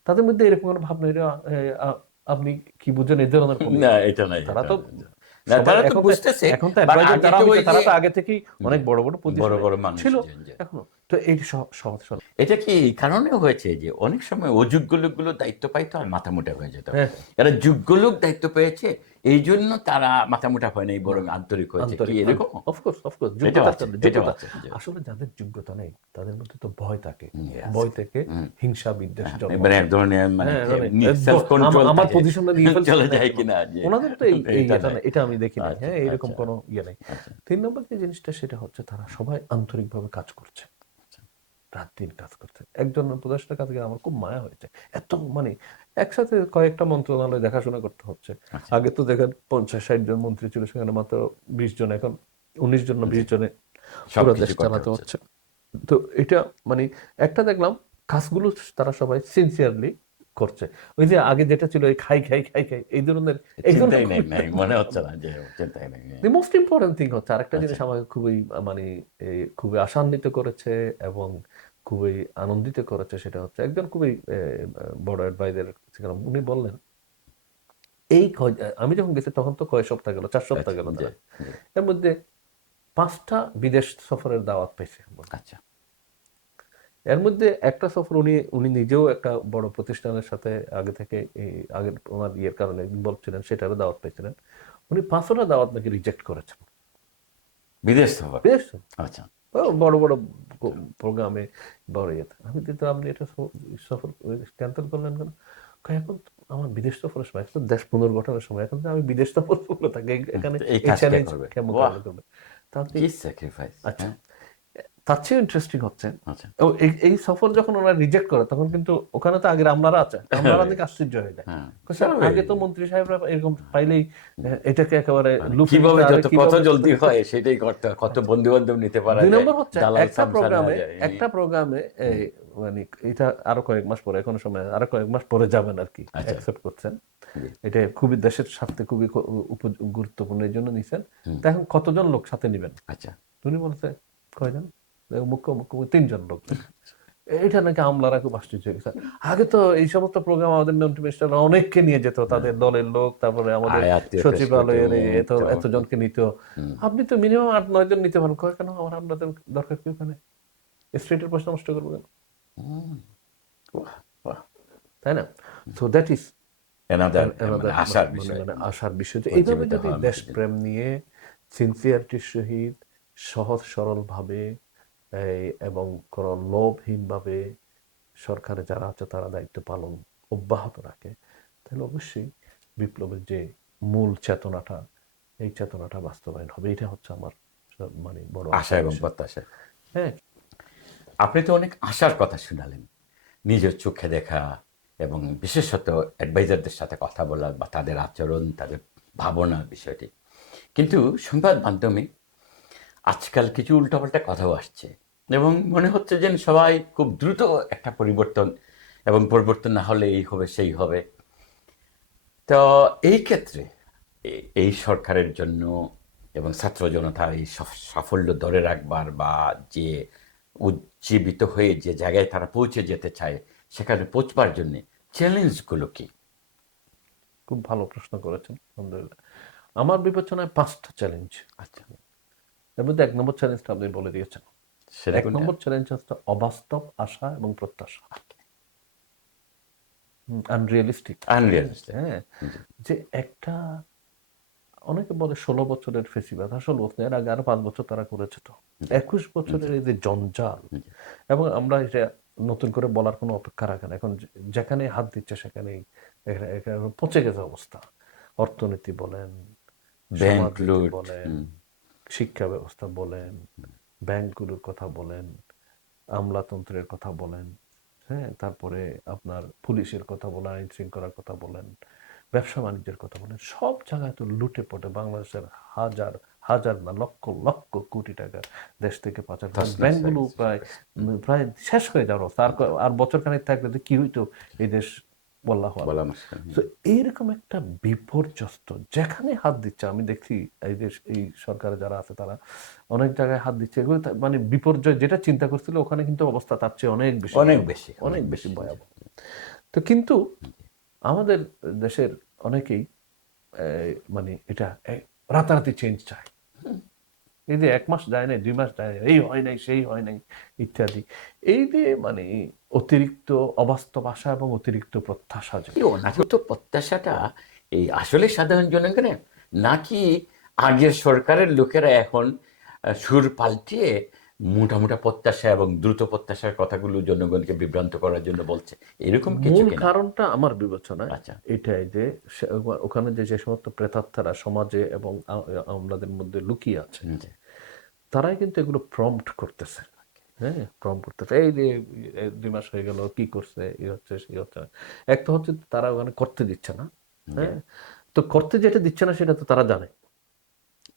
তাদের মধ্যে এরকম কোনো ভাবনা, আপনি কি বুঝেন এই ধরনের কোনো না এটা নাই, তারা তো না, সবাই তারা তো এখন বুঝতেছে, এখন তো but অ্যাডভাইজার আগে যারা তো হয়েছে ওই তারা যে তো আগে থেকেই অনেক বড় বড় বড় পজিশনে বড় মানুষ ছিল যে। এখনো। তো এই সহজ সরল। এটা কি এই কারণেও হয়েছে যে অনেক সময় অযোগ্য লোকগুলো দায়িত্ব পাইতো আর মাথা মোটা হয়ে যেত, হ্যাঁ, এরা যোগ্য লোক দায়িত্ব পেয়েছে এই জন্য তারা মাথা মোটা হয় নাই, বরং আন্তরিক হয়েছে, কি এরকম? অফকোর্স অফকোর্স, এটাও যোগ্যতা, আছে, এটাও যোগ্যতা। আছে, জি। আসলে যাদের যোগ্যতা নেই তাদের মধ্যে তো ভয় থাকে, Yes. ভয় থেকে হিংসা বিদ্বেষ জন্ম এবারে এক ধরনের মানে হ্যাঁ, সেলফ কন্ট্রোল আমার পজিশনটা নিয়ে ফেলছে চলে না যায় কেন? কিনা যে ওনাদের তো এটা এটা নাই। এটা আমি দেখি না, আচ্ছা, হ্যাঁ, এরকম আচ্ছা, কোনো ইয়ে নেই। আচ্ছা, 3 নম্বর যে জিনিসটা সেটা হচ্ছে তারা সবাই আন্তরিকভাবে কাজ করছে, রাত দিন কাজ করছে। একজন উপদেষ্টার কাছে গিয়ে আমার খুব মায়া হয়েছে, এত মানে একসাথে কয়েকটা মন্ত্রণালয় দেখাশোনা করতে হচ্ছে। আচ্ছা। আগে তো দেখেন 50-60 জন মন্ত্রী ছিল, সেখানে মাত্র 20 জন, এখন 19 জন না 20 জনে পুরো দেশ সবকিছু করতে চালাতে হচ্ছে। হচ্ছে। তো এটা মানে একটা দেখলাম কাজগুলো তারা সবাই সিনসিয়ারলি করছে। ওই যে আগে যেটা ছিল এই খাই খাই খাই খাই এই ধরনের, চিন্তাই নাই, মনে হচ্ছে না যে চিন্তাই নাই। দি মোস্ট ইম্পর্টেন্ট থিং হচ্ছে আরেকটা জিনিস আচ্ছা। আমাকে খুবই মানে খুবই আশান্বিত করেছে এবং খুবই আনন্দিত করেছে সেটা হচ্ছে একজন খুবই বড় অ্যাডভাইজার ছিলেন, উনি বললেন আমি যখন গেছি তখন তো কয় সপ্তাহ গেল, 4 সপ্তাহ গেল জি, তারা, জি। এর মধ্যে 5টা বিদেশ সফরের দাওয়াত পেয়েছে। আচ্ছা, এর মধ্যে একটা সফর উনি উনি নিজেও একটা বড় প্রতিষ্ঠানের সাথে আগে থেকে এই আগের ওনার ইয়ের কারণে বলছিলেন, সেটারও দাওয়াত পেয়েছিলেন। উনি 5টা দাওয়াত নাকি রিজেক্ট করেছেন। বিদেশ সফর। বেশ আচ্ছা। বড় বড় প্রোগ্রামে, বড় ইয়েতে। আমি কিন্তু আপনি এটা সফর ক্যান্সেল করলেন কেন? কয়, এখন তো আমার বিদেশ সফরের সময়, এখন তো দেশ পুনর্গঠনের সময়, এখন তো আমি বিদেশ সফর করবো, থাকে এখানে তো এই এই কাজ কে চ্যালেঞ্জ করবে? কেমন বাহ! করবে? তা আপনি কি স্যাক্রিফাইস! আচ্ছা, হ্যাঁ, তার চেয়ে ইন্টারেস্টিং হচ্ছে আচ্ছা। এই সফর যখন ওরা রিজেক্ট করে, তখন কিন্তু ওখানে তো আগের আমলারা আছে, আমলারা নাকি আশ্চর্য হয়ে যায়। হ্যাঁ, স্যার, আগে স্বাভাবিক। তো মন্ত্রী সাহেবরা এরকম পাইলেই এটাকে একেবারে মানে লুফে নিতে, কিভাবে আরে যত কত কিভাবে জলদি হয় সেটাই করতে হয়। কত বন্ধু-বান্ধব নিতে পারা 2 যায়, নম্বর হচ্ছে দালাল একটা সামসা নেওয়া প্রোগ্রামে, যায়। একটা প্রোগ্রামে এই মানে এটা আরো কয়েক মাস পরে, এখনো সময় আরো কয়েক মাস পরে যাবেন আর কি, আচ্ছা, অ্যাকসেপ্ট করছেন। জি। এটা খুবই দেশের স্বার্থে খুবই গুরুত্বপূর্ণ, এই জন্য নিছেন। হুম, তা এখন কতজন লোক সাথে নিবেন? আচ্ছা। উনি বলছে কয়জন, মুখ্য মুখ্য 3জন লোক। এটা নাকি আমলারা খুব আশ্চর্য হয়ে গেছে। আগে তো এই সমস্ত প্রোগ্রাম আমাদের মন্ত্রী মিনিস্টাররা অনেককে নিয়ে যেত, তাদের দলের লোক, তারপরে আমাদের আত্মীয় পেশ সচিবালয়ের এই কুটুম, এত তো এতজনকে নিত। হুম, আপনি তো মিনিমাম 8-9 জন নিতে পারেন, কয় কেন আমার আপনাদের দরকার কি ওখানে? স্ট্রিটের পয়সা নষ্ট করবো কেন? হুম, বাহ! বাহ! তাই না? সো দ্যাট ইজ অ্যানাদার মানে অ্যানাদার, আশার মানে বিষয়। মানে আশার বিষয় যে এইভাবে উজ্জীবিত যদি হওয়ার মতো জিনিস। দেশপ্রেম নিয়ে সিনসিয়ারিটির সহিত সহজ সরল ভাবে এবং কোনো লোভহীন ভাবে সরকারে যারা আছে তারা দায়িত্ব পালন অব্যাহত রাখে, তাহলে অবশ্যই বিপ্লবের যে মূল চেতনাটা, এই চেতনাটা বাস্তবায়ন হবে। এটা হচ্ছে আমার মানে বড় আশা আশার এবং বিষয়। প্রত্যাশা। হ্যাঁ, আপনি তো অনেক আশার কথা শুনালেন। নিজের চোখে দেখা এবং বিশেষত অ্যাডভাইজারদের সাথে কথা বলা বা তাদের আচরণ, তাদের ভাবনা বিষয়টি। কিন্তু সংবাদ মাধ্যমে আজকাল কিছু উল্টাপাল্টা কথাও আসছে এবং মনে হচ্ছে যেন সবাই খুব দ্রুত একটা পরিবর্তন, এবং পরিবর্তন না হলে এই হবে সেই হবে। তো এই ক্ষেত্রে এই সরকারের জন্য এবং ছাত্র জনতার এই সাফল্য ধরে রাখবার বা যে উজ্জীবিত হয়ে যে জায়গায় তারা পৌঁছে যেতে চায় সেখানে পৌঁছবার জন্য চ্যালেঞ্জগুলো কি? খুব ভালো প্রশ্ন করেছেন, আলহামদুলিল্লাহ। আমার বিবেচনায় 5টা চ্যালেঞ্জ। আচ্ছা, এর মধ্যে 1 নম্বর চ্যালেঞ্জটা আপনি বলে দিয়েছেন। সেটা 1 কোনটা? নম্বর চ্যালেঞ্জ হচ্ছে অবাস্তব আশা এবং প্রত্যাশা, আনরিয়ালিস্টিক। আনরিয়ালিস্টিক। হ্যাঁ, জি, যে একটা, অনেকে বলে 16 বছরের ফেসিবাদ, আসল বলতে এর আগে আরো 5 বছর তারা করেছে তো। জি, 21 জি, বছরের এই যে জঞ্জাল, জি। এবং আমরা এটা নতুন করে বলার কোনো অপেক্ষা রাখে না, এখন যেখানে হাত দিচ্ছে সেখানেই এখানে পচে গেছে অবস্থা। অর্থনীতি বলেন, ব্যাংক সমাজনীতি লুট। বলেন, শিক্ষা ব্যবস্থা বলেন, ব্যাংকগুলোর কথা বলেন, আমলাতন্ত্রের কথা বলেন, হ্যাঁ, তারপরে আপনার পুলিশের কথা বলেন, আইন শৃঙ্খলার কথা বলেন, ব্যবসা বাণিজ্যের কথা বলেন, সব জায়গায় তো লুটে পটে বাংলাদেশের হাজার হাজার না লক্ষ লক্ষ কোটি টাকা দেশ থেকে পাচার করে। তছনছ হয়ে ব্যাংকগুলো গেছে প্রায় সবকিছু। প্রায় শেষ হয়ে যাওয়ার অবস্থা। আর বছরখানেক থাকলে তো কি হইতো এই দেশ, আল্লাহু বলা আলাম। মুশকিল। তো এইরকম একটা বিপর্যস্ত যেখানে হাত দিচ্ছে, আমি দেখছি এই দেশ, এই সরকারে যারা আছে তারা অনেক জায়গায় হাত দিচ্ছে, এগুলো মানে বিপর্যয় যেটা চিন্তা করছিল ওখানে কিন্তু অবস্থা তার চেয়ে অনেক বেশি অনেক ভয়াবহ, বেশি, অনেক অনেক বেশি বেশি। ভয়াবহ। তো কিন্তু আমাদের দেশের অনেকেই মানে এটা রাতারাতি চেঞ্জ চায়। এই যে 1 মাস যায় নাই, 2 মাস যায় নাই, এই হয় নাই, সেই হয় নাই ইত্যাদি, এই যে মানে অতিরিক্ত অবাস্তব আশা এবং অতিরিক্ত প্রত্যাশা এই অনাহূত প্রত্যাশাটা এই আসলে সাধারণ জনগণের, নাকি আগের সরকারের লোকেরা এখন সুর পাল্টিয়ে মোটা মোটা প্রত্যাশা এবং দ্রুত প্রত্যাশার কথাগুলো জনগণকে বিভ্রান্ত করার জন্য বলছে, এরকম কিছু মূল কিনা? কারণটা আমার বিবেচনায় আচ্ছা, এটাই যে ওখানে যে যে সমস্ত প্রেতাত্মারা সমাজে এবং আমলাদের মধ্যে লুকিয়ে আছে, জি, তারাই কিন্তু এগুলো প্রম্পট করতেছে। হ্যাঁ, প্রম্পট করতেছে। এই যে 2 মাস হয়ে গেল, কি করছে, এই হচ্ছে সেই হচ্ছে। এক তো হচ্ছে তারা ওখানে করতে দিচ্ছে না। জি। হ্যাঁ, তো করতে যেটা দিচ্ছে না সেটা তো তারা জানে।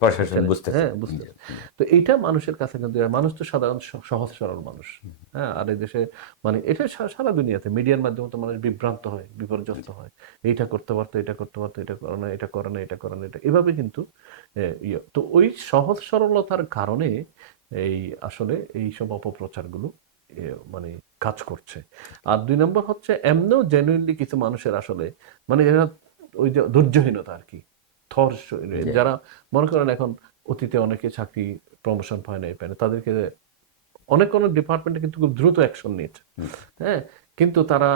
প্রশাসন চ্যালেঞ্জ, বুঝতেছে। হ্যাঁ, বুঝতে জি, হবে। তো এইটা মানুষের কাছে কিন্তু, মানুষ তো সাধারণ সহজ সরল মানুষ। হ্যাঁ, আর এই দেশে মানে এটা সারা দুনিয়াতে মিডিয়ার মাধ্যমে তো মানুষ বিভ্রান্ত হয়, বিপর্যস্ত জি, হয়। এইটা করতে পারতো, এটা করতে পারতো, এটা করে না, এটা করে না, এটা করে না, এটা এভাবে কিন্তু তো ওই সহজ সরলতার কারণে এই আসলে এই সব অপপ্রচারগুলো মানে কাজ করছে। আর 2 নম্বর হচ্ছে এমনিও জেনুইনলি কিছু মানুষের আসলে মানে যারা ওই যে ধৈর্যহীনতা আর কি, যারা মনে করেন এখন অতীতে অনেকে চাকরি প্রমোশন পায় না, তাদেরকে অনেক ডিপার্টমেন্টে কিন্তু খুব দ্রুত অ্যাকশন নিয়েছে, হ্যাঁ, কিন্তু তারা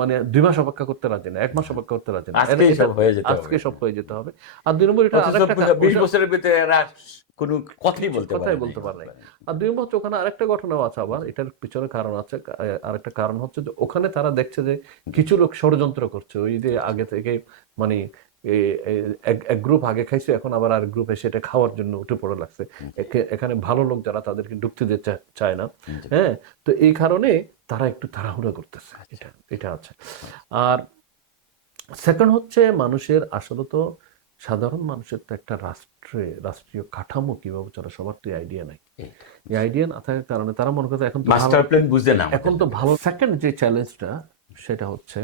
মানে 2 মাস অপেক্ষা করতে রাজি না, 1 মাস অপেক্ষা করতে রাজি না, আজকেই সব হয়ে যেতে আজকে হবে। সব হয়ে যেতে হবে। আর 2 নম্বর এটা অথচ আরেকটা 20 বছরের ভিতরে এরা কোনো কথাই বলতে পারে কথাই নাই। বলতে পারে নাই। আর 2 নম্বর হচ্ছে ওখানে আরেকটা ঘটনাও আছে আবার, এটার পিছনে কারণ আছে। আরেকটা কারণ হচ্ছে যে ওখানে তারা দেখছে যে কিছু লোক ষড়যন্ত্র করছে, ওই যে আগে থেকে মানে এক গ্রুপ আগে খাইছে, এখন আবার আর গ্রুপ এসে এটা খাওয়ার জন্য উঠে পড়ে লাগছে। এখানে ভালো লোক যারা তাদেরকে ঢুকতে দিতে চায় না, হ্যাঁ, তো এই কারণে তারা একটু তাড়াহুড়া করতেছে, এটা আছে। আর সেকেন্ড হচ্ছে মানুষের আসলে তো সাধারণ মানুষের তো একটা রাষ্ট্রীয় কাঠামো কিভাবে চলে সবার তো আইডিয়া নাই। এই আইডিয়া না থাকার কারণে তারা মনে করে এখন তো মাস্টার প্ল্যান বুঝে না এখন তো ভালো। সেকেন্ড যে চ্যালেঞ্জটা সেটা হচ্ছে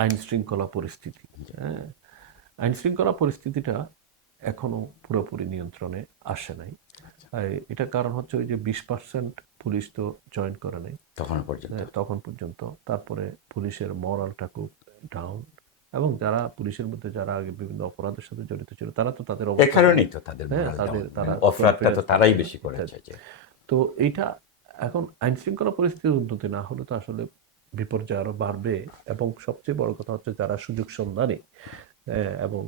আইন শৃঙ্খলা পরিস্থিতি। হ্যাঁ, আইন শৃঙ্খলা পরিস্থিতিটা এখনো পুরোপুরি নিয়ন্ত্রণে আসে নাই। এটার কারণ হচ্ছে ওই যে 20% পুলিশ তো জয়েন করে নাই তখন পর্যন্ত। তারপরে পুলিশের মরালটা খুব ডাউন, এবং যারা পুলিশের মধ্যে যারা আগে বিভিন্ন অপরাধের সাথে জড়িত ছিল তারা তো তাদের কারণেই তো তাদের তারা অপরাধটা তো তারাই বেশি করেছে। তো এইটা এখন আইন শৃঙ্খলা পরিস্থিতির উন্নতি না হলে তো আসলে বিপর্যয় আরো বাড়বে। এবং সবচেয়ে বড় কথা হচ্ছে যারা সুযোগ সন্ধানী এবং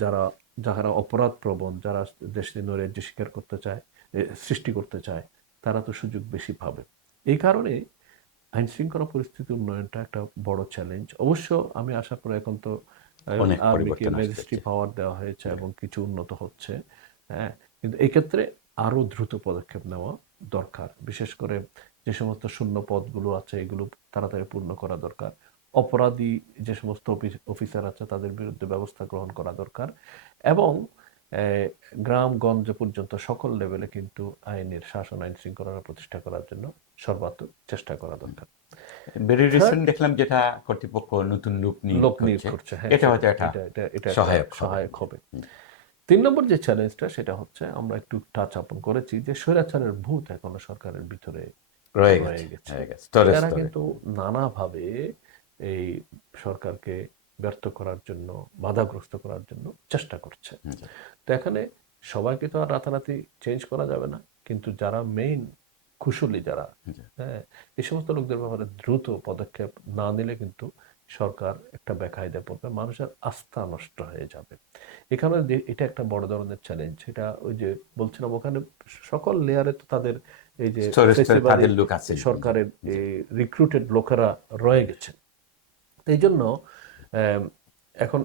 যারা অপরাধ প্রবণ, যারা দেশে নৈরাজ্য স্বীকার করতে চায়, সৃষ্টি করতে চায়, তারা তো সুযোগ বেশি পাবে। এই কারণে আইন শৃঙ্খলা পরিস্থিতি উন্নয়নটা একটা বড় চ্যালেঞ্জ। অবশ্য আমি আশা করি এখন তো আর্মিকে ম্যাজিস্ট্রি পাওয়ার দেওয়া হয়েছে এবং কিছু উন্নত হচ্ছে, হ্যাঁ, কিন্তু এই ক্ষেত্রে আরো দ্রুত পদক্ষেপ নেওয়া দরকার। বিশেষ করে যে সমস্ত শূন্য পদগুলো আছে এগুলো তাড়াতাড়ি পূর্ণ করা দরকার। অপরাধী যে সমস্ত অফিসার আছে তাদের বিরুদ্ধে ব্যবস্থা গ্রহণ করা দরকার। এবং গ্রামগঞ্জ পর্যন্ত সকল লেভেলে কিন্তু আইনের শাসন, আইন শৃঙ্খলা প্রতিষ্ঠা করার জন্য সর্বাত্মক চেষ্টা করা দরকার। ভেরি রিসেন্ট দেখলাম যেটা কর্তৃপক্ষ নতুন লোক নিয়োগ করছে, এটা হয়তো এটা সহায়ক হবে। 3 নম্বর যে চ্যালেঞ্জটা সেটা হচ্ছে আমরা একটু টাচ আপন করেছি যে স্বৈরাচারের ভূত এখনো সরকারের ভিতরে রয়ে গেছে। তারা কিন্তু নানাভাবে এই সরকারকে ব্যর্থ করার জন্য, বাধাগ্রস্ত করার জন্য চেষ্টা করছে। তো এখানে সবাইকে তো আর রাতারাতি চেঞ্জ করা যাবে না, কিন্তু যারা মেইন কুশলী যারা, হ্যাঁ, এই সমস্ত লোকদের ব্যাপারে দ্রুত পদক্ষেপ না নিলে কিন্তু সরকার একটা বেকায়দায় পড়বে, মানুষের আস্থা নষ্ট হয়ে যাবে। এখানে এটা একটা বড় ধরনের চ্যালেঞ্জ। এটা ওই যে বলছিলাম ওখানে সকল লেয়ারে তো তাদের এই যে সরকারের রিক্রুটেড লোকেরা রয়ে গেছে। এই জন্য এখন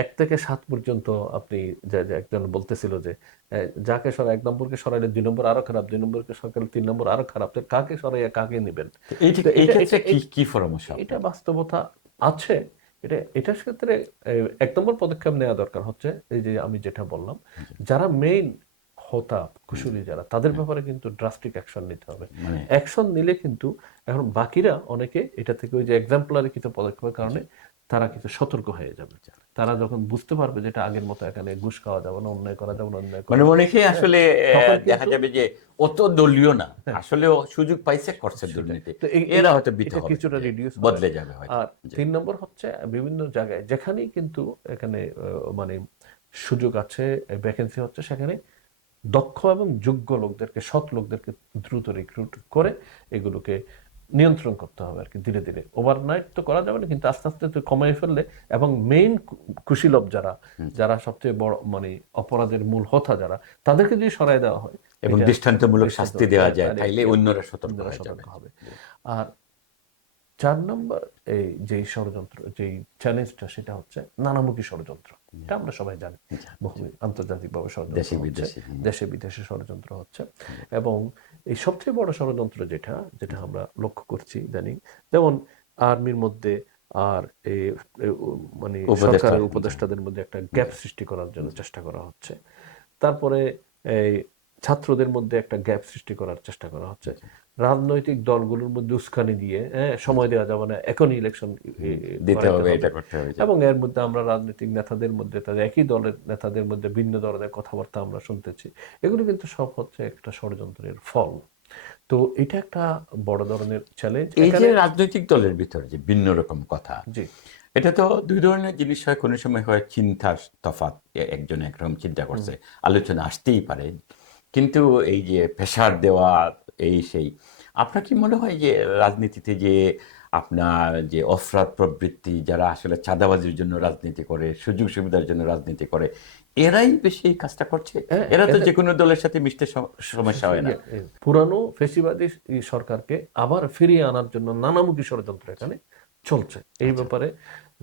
1 থেকে 7 পর্যন্ত আপনি যে একজন বলতেছিল যে যাকে 1 নম্বরকে সরাইলে 2 নম্বর আরো খারাপ, 2 নম্বরকে সরাইলে 3 নম্বর আরো খারাপ, তো কাকে সরাইয়া কাকে নেবেন? কি পরামর্শ? এটা বাস্তবতা আছে। এটার ক্ষেত্রে 1 নম্বর পদক্ষেপ নেওয়া দরকার হচ্ছে এই যে আমি যেটা বললাম, যারা মেইন হোতা কুশলী যারা, তাদের ব্যাপারে কিন্তু ড্রাস্টিক অ্যাকশন নিতে হবে। অ্যাকশন নিলে কিন্তু এখন বাকিরা অনেকে এটা থেকে ওই যে এক্সাম্পলারি কিছু পদক্ষেপের কারণে তারা কিছু সতর্ক হয়ে যাবে। তারা যখন বুঝতে পারবে যেটা আগের মতো এখানে ঘুষ খাওয়া যাবে না, অন্যায় করা যাবে না, অনেকেই আসলে দেখা যাবে যে অত দলীয় না, আসলে সুযোগ পাইছে করছে দুর্নীতি, এরা হয়তো কিছুটা রিডিউস বদলে যাবে। আর 3 নম্বর হচ্ছে বিভিন্ন জায়গায় যেখানেই কিন্তু এখানে মানে সুযোগ আছে, ভ্যাকেন্সি হচ্ছে, সেখানে দক্ষ এবং যোগ্য লোকদেরকে, সৎ লোকদেরকে দ্রুত রিক্রুট করে এগুলোকে নিয়ন্ত্রণ করতে হবে আর কি। ধীরে ধীরে, ওভারনাইট তো করা যাবে না, কিন্তু আস্তে আস্তে তো কমাই ফেললে, এবং মেইন কুশীলব যারা সবচেয়ে বড় মানে অপরাধের মূল হোতা যারা, তাদেরকে যদি সরাই দেওয়া হয় এবং দৃষ্টান্তমূলক শাস্তি দেওয়া যায়, তাইলে অন্যরা সতর্ক হবে। আর 4 নম্বর এই যেই ষড়যন্ত্র, যেই চ্যালেঞ্জটা, সেটা হচ্ছে নানামুখী ষড়যন্ত্র। এটা আমরা সবাই জানি, আন্তর্জাতিকভাবে ষড়যন্ত্র, দেশে বিদেশে ষড়যন্ত্র হচ্ছে। এবং এই সবচেয়ে বড় ষড়যন্ত্র যেটা আমরা লক্ষ্য করছি ইদানিং, যেমন আর্মির মধ্যে আর এই মানে সরকারের উপদেষ্টাদের মধ্যে একটা গ্যাপ সৃষ্টি করার জন্য চেষ্টা করা হচ্ছে। তারপরে এই ছাত্রদের মধ্যে একটা গ্যাপ সৃষ্টি করার চেষ্টা করা হচ্ছে। রাজনৈতিক দলগুলোর মধ্যে উস্কানি দিয়ে সময় দেওয়া যাবে না, এখনই ইলেকশন দিতে হবে, এবং এর মধ্যে আমরা রাজনৈতিক নেতাদের মধ্যে, তাদের একই দলের নেতাদের মধ্যে ভিন্ন ধরনের কথাবার্তা আমরা শুনতেছি। এগুলো কিন্তু সব হচ্ছে একটা ষড়যন্ত্রের ফল। তো এটা একটা বড় ধরনের চ্যালেঞ্জ এই যে এখানে। রাজনৈতিক দলের ভিতরে যে ভিন্ন রকম কথা, জি, এটা তো দুই ধরনের জিনিস হয়। কোনো সময় হয় চিন্তার তফাৎ, একজন একরকম চিন্তা করছে, আলোচনা আসতেই পারে। কিন্তু এই যে প্রেশার দেওয়া, এই সেই, আপনার কি মনে হয় যে রাজনীতিতে যে আপনার যে অফরাত প্রবৃত্তি, যারা আসলে চাঁদাবাজির জন্য রাজনীতি করে, সুযোগ সুবিধার জন্য রাজনীতি করে, এরাই বেশি এই কাজটা করছে? হ্যাঁ, এরা তো যে কোনো দলের সাথে মিশতে সমস্যা হয় না। পুরানো ফেসিবাদী সরকারকে আবার ফিরিয়ে আনার জন্য নানামুখী ষড়যন্ত্র এখানে চলছে। এই ব্যাপারে